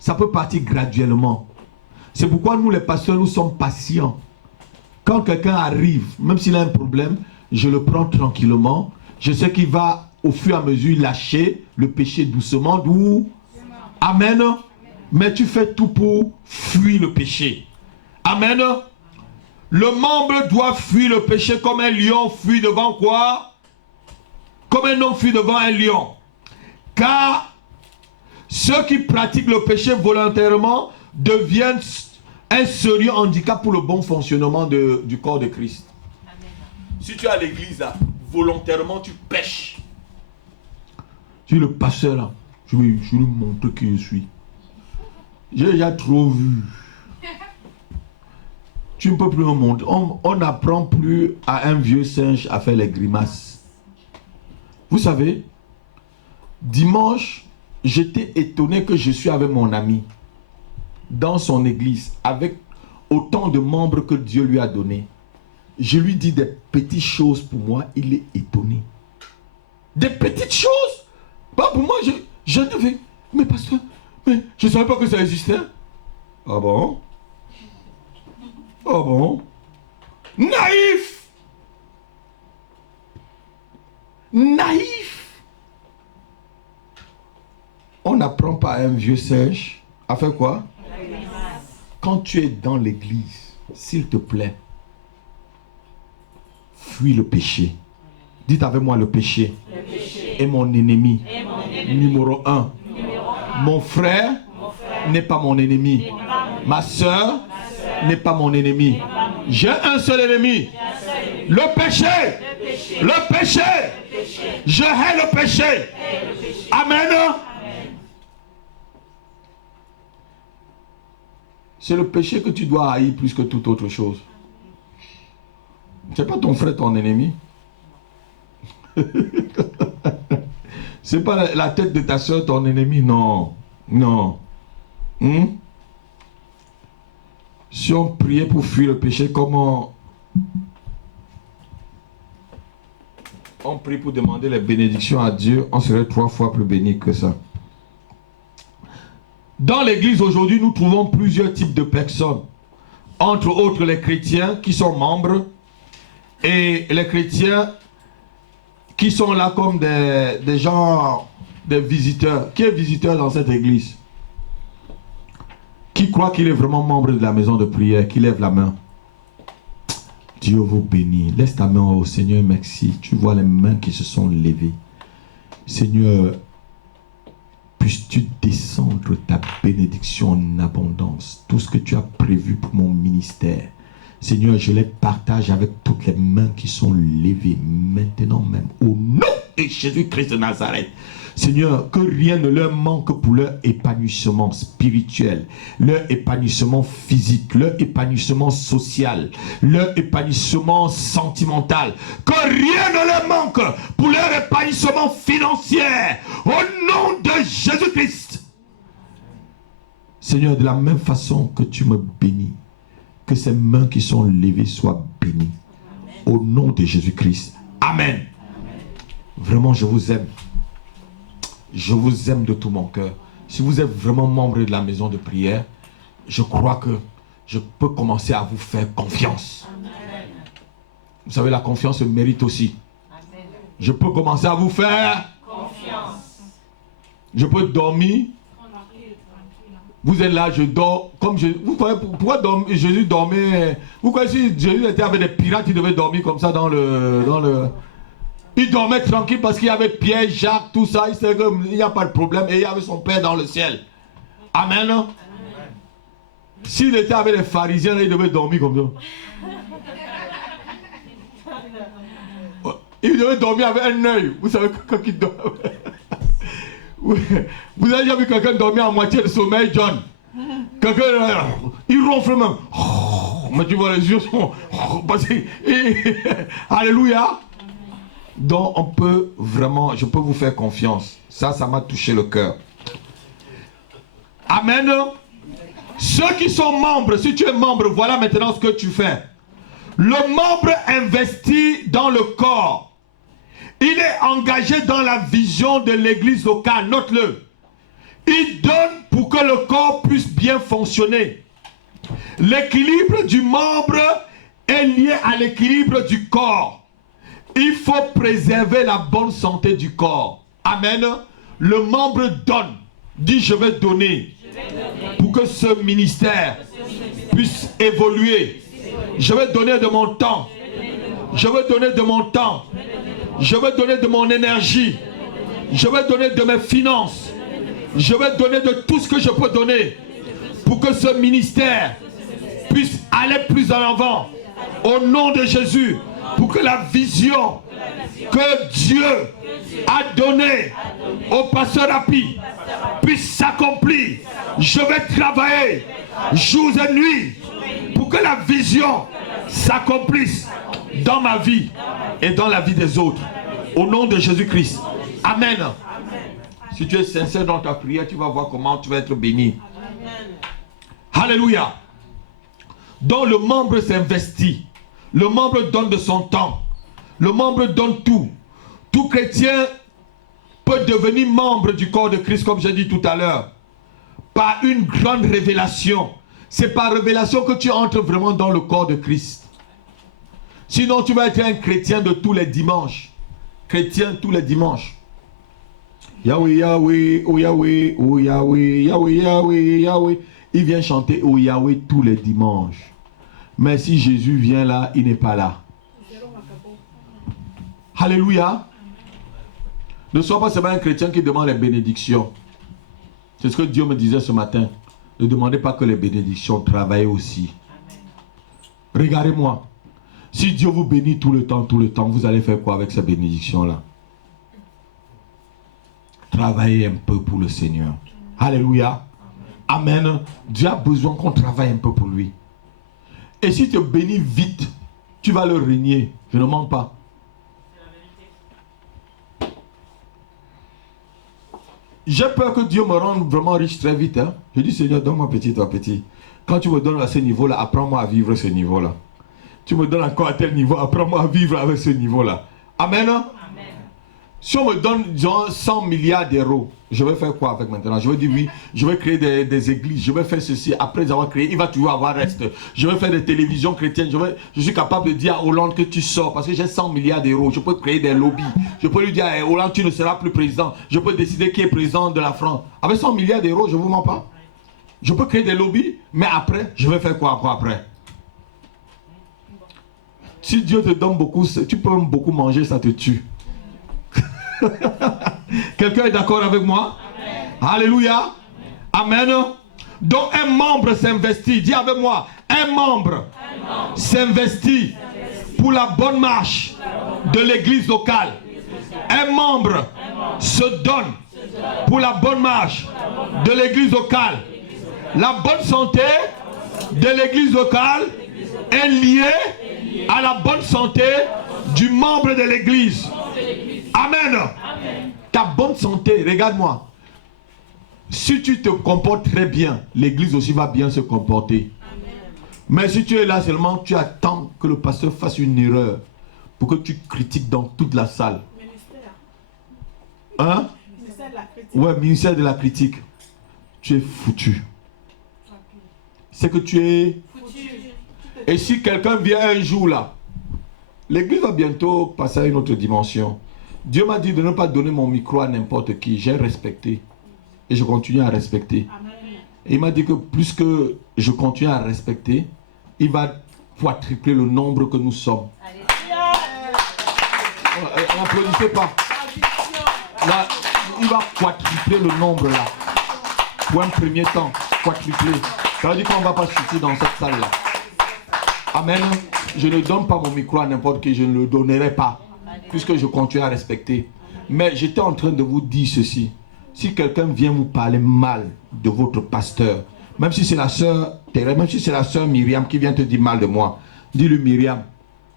ça peut partir graduellement. C'est pourquoi nous les pasteurs, nous sommes patients. Quand quelqu'un arrive, même s'il a un problème, je le prends tranquillement. Je sais qu'il va au fur et à mesure lâcher le péché doucement. D'où? Amen. Mais tu fais tout pour fuir le péché. Amen. Le membre doit fuir le péché comme un lion fuit devant quoi? Comme un homme fuit devant un lion. Car ceux qui pratiquent le péché volontairement deviennent un sérieux handicap pour le bon fonctionnement du corps de Christ. Amen. Si tu es à l'église, là, volontairement, tu pêches. Tu es le pasteur, là. Je vais lui montrer qui je suis. J'ai déjà trop vu. Tu ne peux plus me montrer. On n'apprend plus à un vieux singe à faire les grimaces. Vous savez, dimanche, j'étais étonné que je suis avec mon ami dans son église, avec autant de membres que Dieu lui a donné. Je lui dis des petites choses pour moi, il est étonné. Des petites choses? Pas pour moi, je devais. Mais pasteur, mais je ne savais pas que ça existait. Ah bon? Ah bon? Naïf! Naïf! On n'apprend pas à un vieux singe à faire quoi? Quand tu es dans l'église, s'il te plaît, fuis le péché. Dites avec moi, le péché est mon ennemi. Numéro 1. Mon frère n'est pas mon ennemi. Ma soeur n'est pas mon ennemi. J'ai un seul ennemi. Le péché. Le péché. Je hais le péché. Amen. C'est le péché que tu dois haïr plus que toute autre chose. C'est pas ton frère ton ennemi. C'est pas la tête de ta soeur ton ennemi, non. Non. Si on priait pour fuir le péché, comment on prie pour demander les bénédictions à Dieu, on serait 3 fois plus béni que ça. Dans l'église aujourd'hui, nous trouvons plusieurs types de personnes. Entre autres, les chrétiens qui sont membres et les chrétiens qui sont là comme des gens, des visiteurs. Qui est visiteur dans cette église? Qui croit qu'il est vraiment membre de la maison de prière? Qui lève la main? Dieu vous bénit. Laisse ta main au Seigneur, merci. Tu vois les mains qui se sont levées. Seigneur, puisses-tu descendre ta bénédiction en abondance. Tout ce que tu as prévu pour mon ministère. Seigneur, je les partage avec toutes les mains qui sont levées maintenant même. Au nom de Jésus-Christ de Nazareth. Seigneur, que rien ne leur manque pour leur épanouissement spirituel, leur épanouissement physique, leur épanouissement social, leur épanouissement sentimental. Que rien ne leur manque pour leur épanouissement financier. Au nom de Jésus-Christ. Seigneur, de la même façon que tu me bénis, que ces mains qui sont levées soient bénies. Au nom de Jésus-Christ. Amen. Vraiment, je vous aime. Je vous aime de tout mon cœur. Si vous êtes vraiment membre de la maison de prière, je crois que je peux commencer à vous faire confiance. Amen. Vous savez, la confiance se mérite aussi. Amen. Je peux commencer à vous faire confiance. Je peux dormir. Vous êtes là, je dors. Comme je, vous croyez, pourquoi Jésus dormait? Vous croyez si Jésus était avec des pirates, il devait dormir comme ça dans le... Il dormait tranquille parce qu'il y avait Pierre, Jacques, tout ça. Il savait qu'il n'y a pas de problème. Et il y avait son Père dans le ciel. Amen. Amen. S'il était avec les pharisiens, il devait dormir comme ça. Il devait dormir avec un œil. Vous savez quand il dort. Vous avez déjà vu quelqu'un dormir à moitié de sommeil, John? Quelqu'un, il ronfle même. Mais tu vois, les yeux sont... Alléluia. Donc on peut vraiment, je peux vous faire confiance. Ça m'a touché le cœur. Amen. Ceux qui sont membres, si tu es membre, voilà maintenant ce que tu fais. Le membre investit dans le corps. Il est engagé dans la vision de l'église locale. Note-le. Il donne pour que le corps puisse bien fonctionner. L'équilibre du membre est lié à l'équilibre du corps. Il faut préserver la bonne santé du corps. Amen. Le membre donne. Dit je vais donner. Pour que ce ministère puisse évoluer. Je vais donner de mon temps. Je vais donner de mon temps. Je vais donner de mon énergie. Je vais donner de mes finances. Je vais donner de tout ce que je peux donner. Pour que ce ministère puisse aller plus en avant. Au nom de Jésus. Pour que la vision que Dieu a donnée au pasteur Rapi puisse s'accomplir. Je vais travailler jour et nuit pour que la vision s'accomplisse dans ma vie et dans la vie des autres. Au nom de Jésus-Christ. Amen. Si tu es sincère dans ta prière, tu vas voir comment tu vas être béni. Alléluia. Donc le membre s'investit. Le membre donne de son temps. Le membre donne tout. Tout chrétien peut devenir membre du corps de Christ, comme j'ai dit tout à l'heure, par une grande révélation. C'est par révélation que tu entres vraiment dans le corps de Christ. Sinon, tu vas être un chrétien de tous les dimanches. Chrétien tous les dimanches. Yahweh, Yahweh, oh Yahweh, oh Yahweh, Yahweh, Yahweh, Yahweh. Il vient chanter oh Yahweh tous les dimanches. Mais si Jésus vient là, il n'est pas là. Alléluia. Ne sois pas seulement un chrétien qui demande les bénédictions. C'est ce que Dieu me disait ce matin. Ne demandez pas que les bénédictions, travaillez aussi. Regardez-moi. Si Dieu vous bénit tout le temps, vous allez faire quoi avec ces bénédictions-là? Travaillez un peu pour le Seigneur. Alléluia. Amen. Dieu a besoin qu'on travaille un peu pour lui. Et si tu te bénis vite, tu vas le régner. Je ne mens pas. J'ai peur que Dieu me rende vraiment riche très vite. Hein? Je dis, Seigneur, donne-moi petit à petit. Quand tu me donnes à ce niveau-là, apprends-moi à vivre ce niveau-là. Tu me donnes encore à tel niveau, apprends-moi à vivre avec ce niveau-là. Amen. Amen. Si on me donne genre 100 milliards d'euros, je vais faire quoi avec maintenant? Je vais dire oui, je vais créer des églises, je vais faire ceci. Après avoir créé, il va toujours avoir reste. Je vais faire des télévisions chrétiennes. Je suis capable de dire à Hollande que tu sors parce que j'ai 100 milliards d'euros. Je peux créer des lobbies. Je peux lui dire à Hollande, tu ne seras plus président. Je peux décider qui est président de la France. Avec 100 milliards d'euros, je ne vous mens pas. Je peux créer des lobbies, mais après, je vais faire quoi après? Si Dieu te donne beaucoup, tu peux beaucoup manger, ça te tue. Quelqu'un est d'accord avec moi? Amen. Alléluia. Amen. Donc un membre s'investit. Dis avec moi. Un membre s'investit pour la bonne marche de l'église locale. Un membre se donne pour la bonne marche de l'église locale. La bonne santé de l'église locale est liée à la bonne santé du membre de l'église. Amen. Amen. Ta bonne santé, regarde-moi. Si tu te comportes très bien, l'église aussi va bien se comporter. Amen. Mais si tu es là seulement, tu attends que le pasteur fasse une erreur pour que tu critiques dans toute la salle. Ministère. Hein? Ministère de la critique. Ouais, ministère de la critique. Tu es foutu. C'est que tu es Foutu. Et si quelqu'un vient un jour là, l'église va bientôt passer à une autre dimension. Dieu m'a dit de ne pas donner mon micro à n'importe qui. J'ai respecté. Et je continue à respecter. Amen. Et il m'a dit que plus que je continue à respecter, il va quadrupler le nombre que nous sommes. N'applaudissez pas. Là, il va quadrupler le nombre là. Pour un premier temps, quadrupler. Ça veut dire qu'on ne va pas chuter dans cette salle-là. Amen. Je ne donne pas mon micro à n'importe qui, je ne le donnerai pas. Puisque je continue à respecter. Mais j'étais en train de vous dire ceci. Si quelqu'un vient vous parler mal de votre pasteur, même si c'est la sœur Thérèse, même si c'est la sœur Myriam qui vient te dire mal de moi, dis-lui Myriam,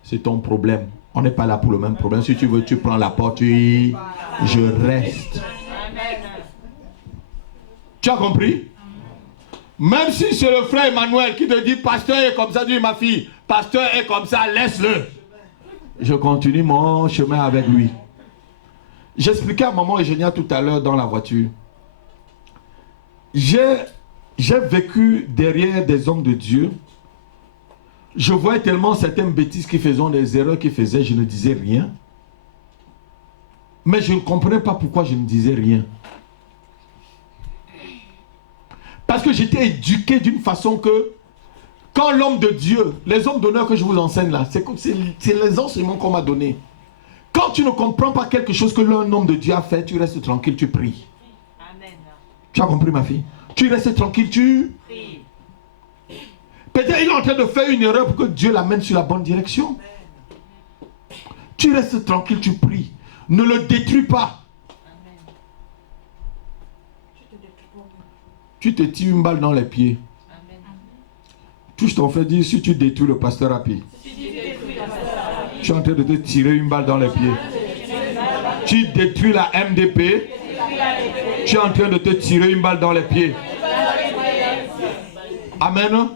c'est ton problème. On n'est pas là pour le même problème. Si tu veux, tu prends la porte, je reste. Tu as compris? Même si c'est le frère Emmanuel qui te dit pasteur est comme ça, dis ma fille, pasteur est comme ça, laisse-le. Je continue mon chemin avec lui. J'expliquais à maman Eugénia tout à l'heure dans la voiture. J'ai vécu derrière des hommes de Dieu. Je voyais tellement certaines bêtises qu'ils faisaient, des erreurs qu'ils faisaient, je ne disais rien. Mais je ne comprenais pas pourquoi je ne disais rien. Parce que j'étais éduqué d'une façon que quand l'homme de Dieu, les hommes d'honneur que je vous enseigne là, c'est les enseignements qu'on m'a donnés. Quand tu ne comprends pas quelque chose que l'un homme de Dieu a fait, tu restes tranquille, tu pries. Amen. Tu as compris ma fille? Tu restes tranquille, tu pries. Peut-être il est en train de faire une erreur pour que Dieu l'amène sur la bonne direction. Tu restes tranquille, tu pries. Ne le détruis pas. Tu te tires une balle dans les pieds. Amen. Touche ton frère, dis si tu détruis le pasteur rapide. Tu es en train de te tirer une balle dans les pieds. Tu détruis la MDP. Tu es en train de te tirer une balle dans les pieds. Amen.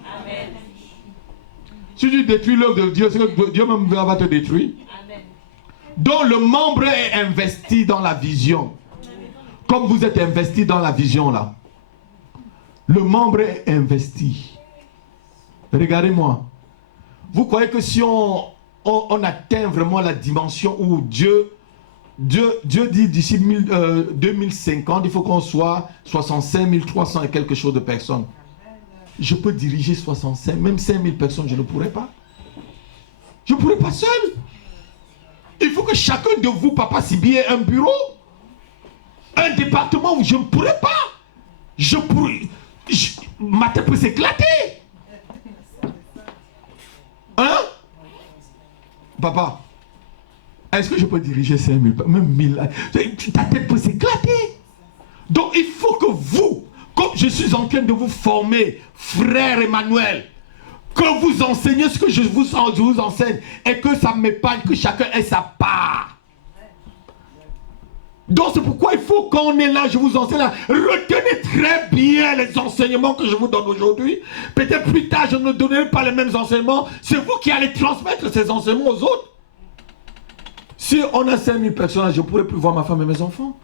Si tu détruis l'œuvre de Dieu, c'est que Dieu même va te détruire. Donc le membre est investi dans la vision. Comme vous êtes investi dans la vision là. Le membre est investi. Regardez-moi. Vous croyez que si on atteint vraiment la dimension où Dieu dit d'ici 2050, il faut qu'on soit 65 300 et quelque chose de personnes. Je peux diriger 65, même 5000 personnes, je ne pourrais pas. Je ne pourrais pas seul. Il faut que chacun de vous, papa Sibi, ait un bureau. Un département où je ne pourrais pas. Ma tête peut s'éclater. Hein? Papa, est-ce que je peux diriger 5000, même 1000? Ta tête peut s'éclater. Donc il faut que vous, comme je suis en train de vous former, frère Emmanuel, que vous enseignez ce que je vous enseigne et que ça m'épargne, que chacun ait sa part. Donc c'est pourquoi il faut qu'on est là, je vous enseigne là, retenez très bien les enseignements que je vous donne aujourd'hui. Peut-être plus tard je ne donnerai pas les mêmes enseignements, c'est vous qui allez transmettre ces enseignements aux autres. Si on a 5000 personnes, je ne pourrais plus voir ma femme et mes enfants.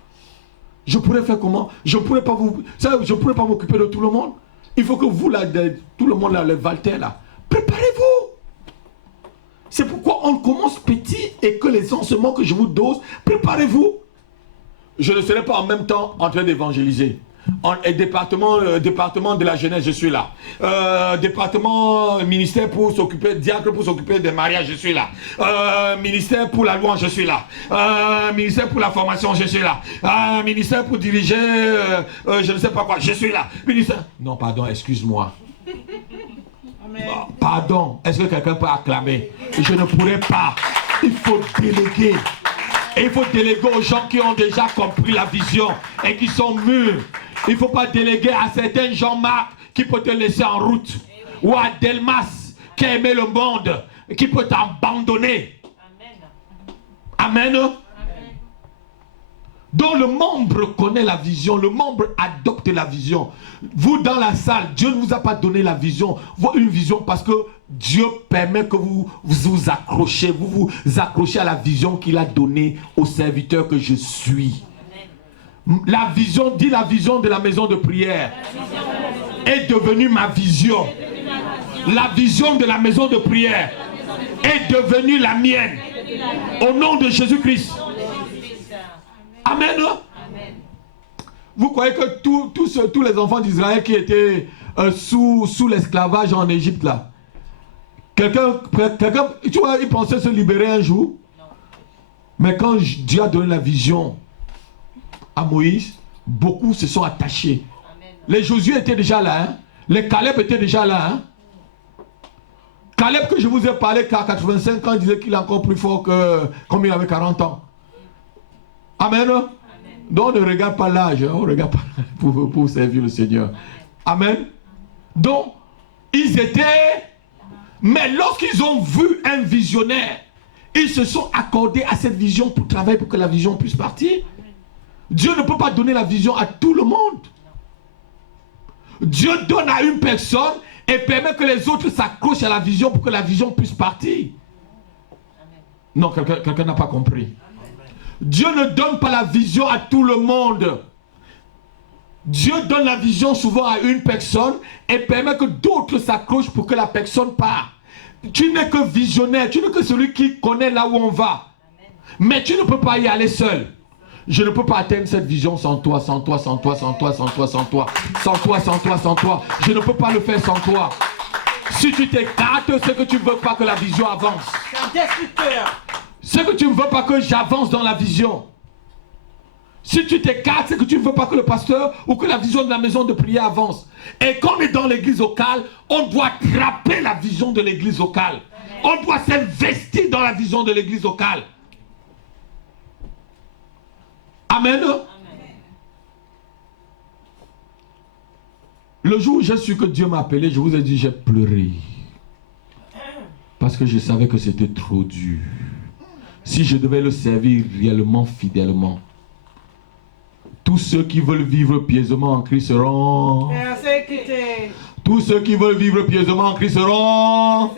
Je pourrais faire comment? Je ne pourrais pas m'occuper de tout le monde. Il faut que vous, là, tout le monde, là, les Valter, là, préparez-vous. C'est pourquoi on commence petit et que les enseignements que je vous dose, préparez-vous. Je ne serai pas en même temps en train d'évangéliser. Département de la jeunesse, je suis là. Département ministère pour s'occuper, diacre pour s'occuper des mariages, je suis là. Ministère pour la louange, je suis là. Ministère pour la formation, je suis là. Ministère pour diriger, je ne sais pas quoi, je suis là. Ministère... Non, pardon, excuse-moi. Pardon, est-ce que quelqu'un peut acclamer? Je ne pourrais pas. Il faut déléguer. Et il faut déléguer aux gens qui ont déjà compris la vision et qui sont mûrs. Il ne faut pas déléguer à certains Jean-Marc qui peut te laisser en route. Ou à Delmas qui a aimé le monde, qui peut t'abandonner. Amen. Amen. Donc le membre connaît la vision, le membre adopte la vision. Vous dans la salle, Dieu ne vous a pas donné la vision, une vision parce que Dieu permet que vous vous accrochez, vous accrochez à la vision qu'il a donnée au serviteur que je suis. La vision, dit la vision de la maison de prière, est devenue ma vision. La vision de la maison de prière est devenue la mienne. Au nom de Jésus-Christ. Amen. Amen. Vous croyez que tous les enfants d'Israël qui étaient sous l'esclavage en Égypte là, quelqu'un, tu vois, ils pensaient se libérer un jour. Non. Mais quand Dieu a donné la vision à Moïse, beaucoup se sont attachés. Amen. Les Josué étaient déjà là, hein? Les Caleb étaient déjà là. Hein? Caleb que je vous ai parlé qu'à 85 ans, il disait qu'il est encore plus fort que comme il avait 40 ans. Amen. Amen. Donc on ne regarde pas l'âge, on ne regarde pas pour servir le Seigneur. Amen. Amen. Donc, ils étaient... Mais lorsqu'ils ont vu un visionnaire, ils se sont accordés à cette vision pour travailler pour que la vision puisse partir. Dieu ne peut pas donner la vision à tout le monde. Dieu donne à une personne et permet que les autres s'accrochent à la vision pour que la vision puisse partir. Non, quelqu'un n'a pas compris. Dieu ne donne pas la vision à tout le monde. Dieu donne la vision souvent à une personne et permet que d'autres s'accrochent pour que la personne parte. Tu n'es que visionnaire, tu n'es que celui qui connaît là où on va. Mais tu ne peux pas y aller seul. Je ne peux pas atteindre cette vision sans toi, sans toi, sans toi, sans toi, sans toi, sans toi, sans toi, sans toi, sans toi. Je ne peux pas le faire sans toi. Si tu t'écartes, c'est que tu ne veux pas que la vision avance. C'est un destructeur. C'est que tu ne veux pas que j'avance dans la vision. Si tu t'écartes, c'est que tu ne veux pas que le pasteur ou que la vision de la maison de prière avance. Et quand on est dans l'église locale, on doit attraper la vision de l'église locale. On doit s'investir dans la vision de l'église locale. Amen. Amen. Le jour où j'ai su que Dieu m'a appelé, je vous ai dit, j'ai pleuré. Parce que je savais que c'était trop dur. Si je devais le servir réellement, fidèlement, tous ceux qui veulent vivre pieusement en Christ seront... Tous ceux qui veulent vivre pieusement en Christ seront...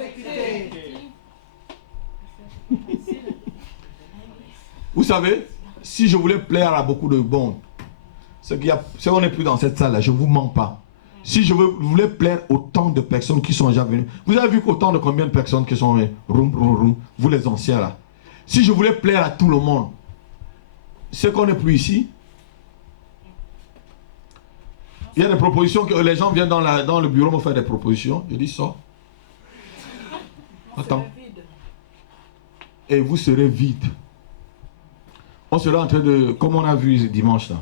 Vous savez, si je voulais plaire à beaucoup de monde, c'est qu'on n'est plus dans cette salle-là, je ne vous mens pas. Si je voulais plaire autant de personnes qui sont déjà venues, vous avez vu qu'autant de combien de personnes qui sont vous les anciens là. Si je voulais plaire à tout le monde, c'est qu'on n'est plus ici. Il y a des propositions que les gens viennent dans le bureau me faire des propositions. Je dis ça. Attends. Et vous serez vide. On sera en train de, comme on a vu dimanche là,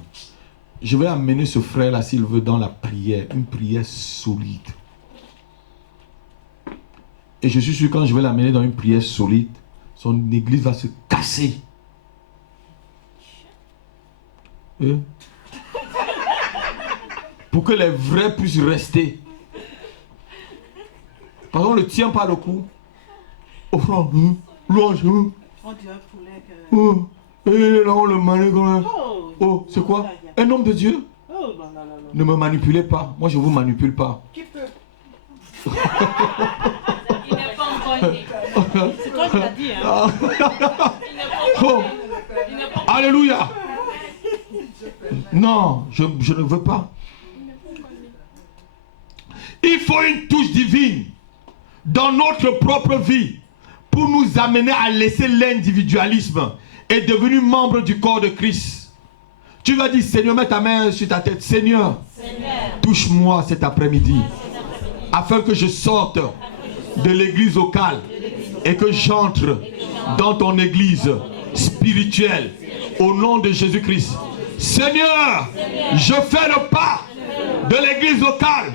je vais amener ce frère là s'il veut dans la prière, une prière solide. Et je suis sûr que quand je vais l'amener dans une prière solide, son église va se casser. Pour que les vrais puissent rester. Parce qu'on ne le tient pas le coup. Offrande, louange. On dirait poulet que... Et là, on le manipule. Oh, Oh, c'est quoi? Un homme de Dieu? Oh, non, non, non. Ne me manipulez pas. Moi, je ne vous manipule pas. Qui peut? Il n'est pas encore né. C'est toi qui l'as dit, hein? Ah. Il n'est pas Oh. encore né. Il n'est pas encore Alléluia. Non, je ne veux pas. Il faut une touche divine dans notre propre vie pour nous amener à laisser l'individualisme et devenir membre du corps de Christ. Tu vas dire, Seigneur, mets ta main sur ta tête. Seigneur, touche-moi cet après-midi afin que je sorte de l'église locale et que j'entre dans ton église spirituelle au nom de Jésus-Christ. Seigneur, je fais le pas de l'église locale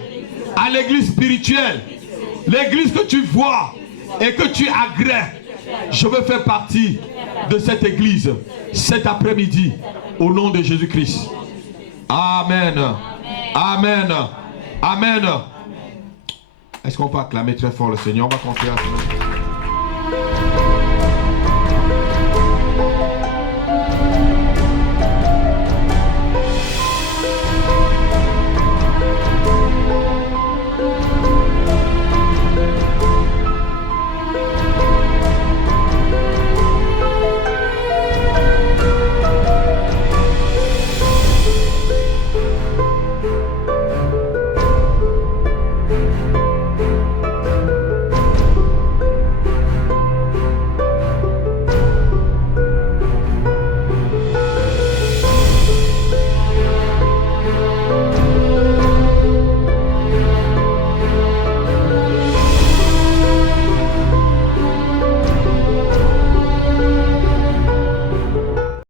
à l'église spirituelle. L'église que tu vois et que tu agrées. Je veux faire partie de cette église cet après-midi au nom de Jésus-Christ. Amen. Amen. Amen. Est-ce qu'on peut acclamer très fort le Seigneur? On va compter à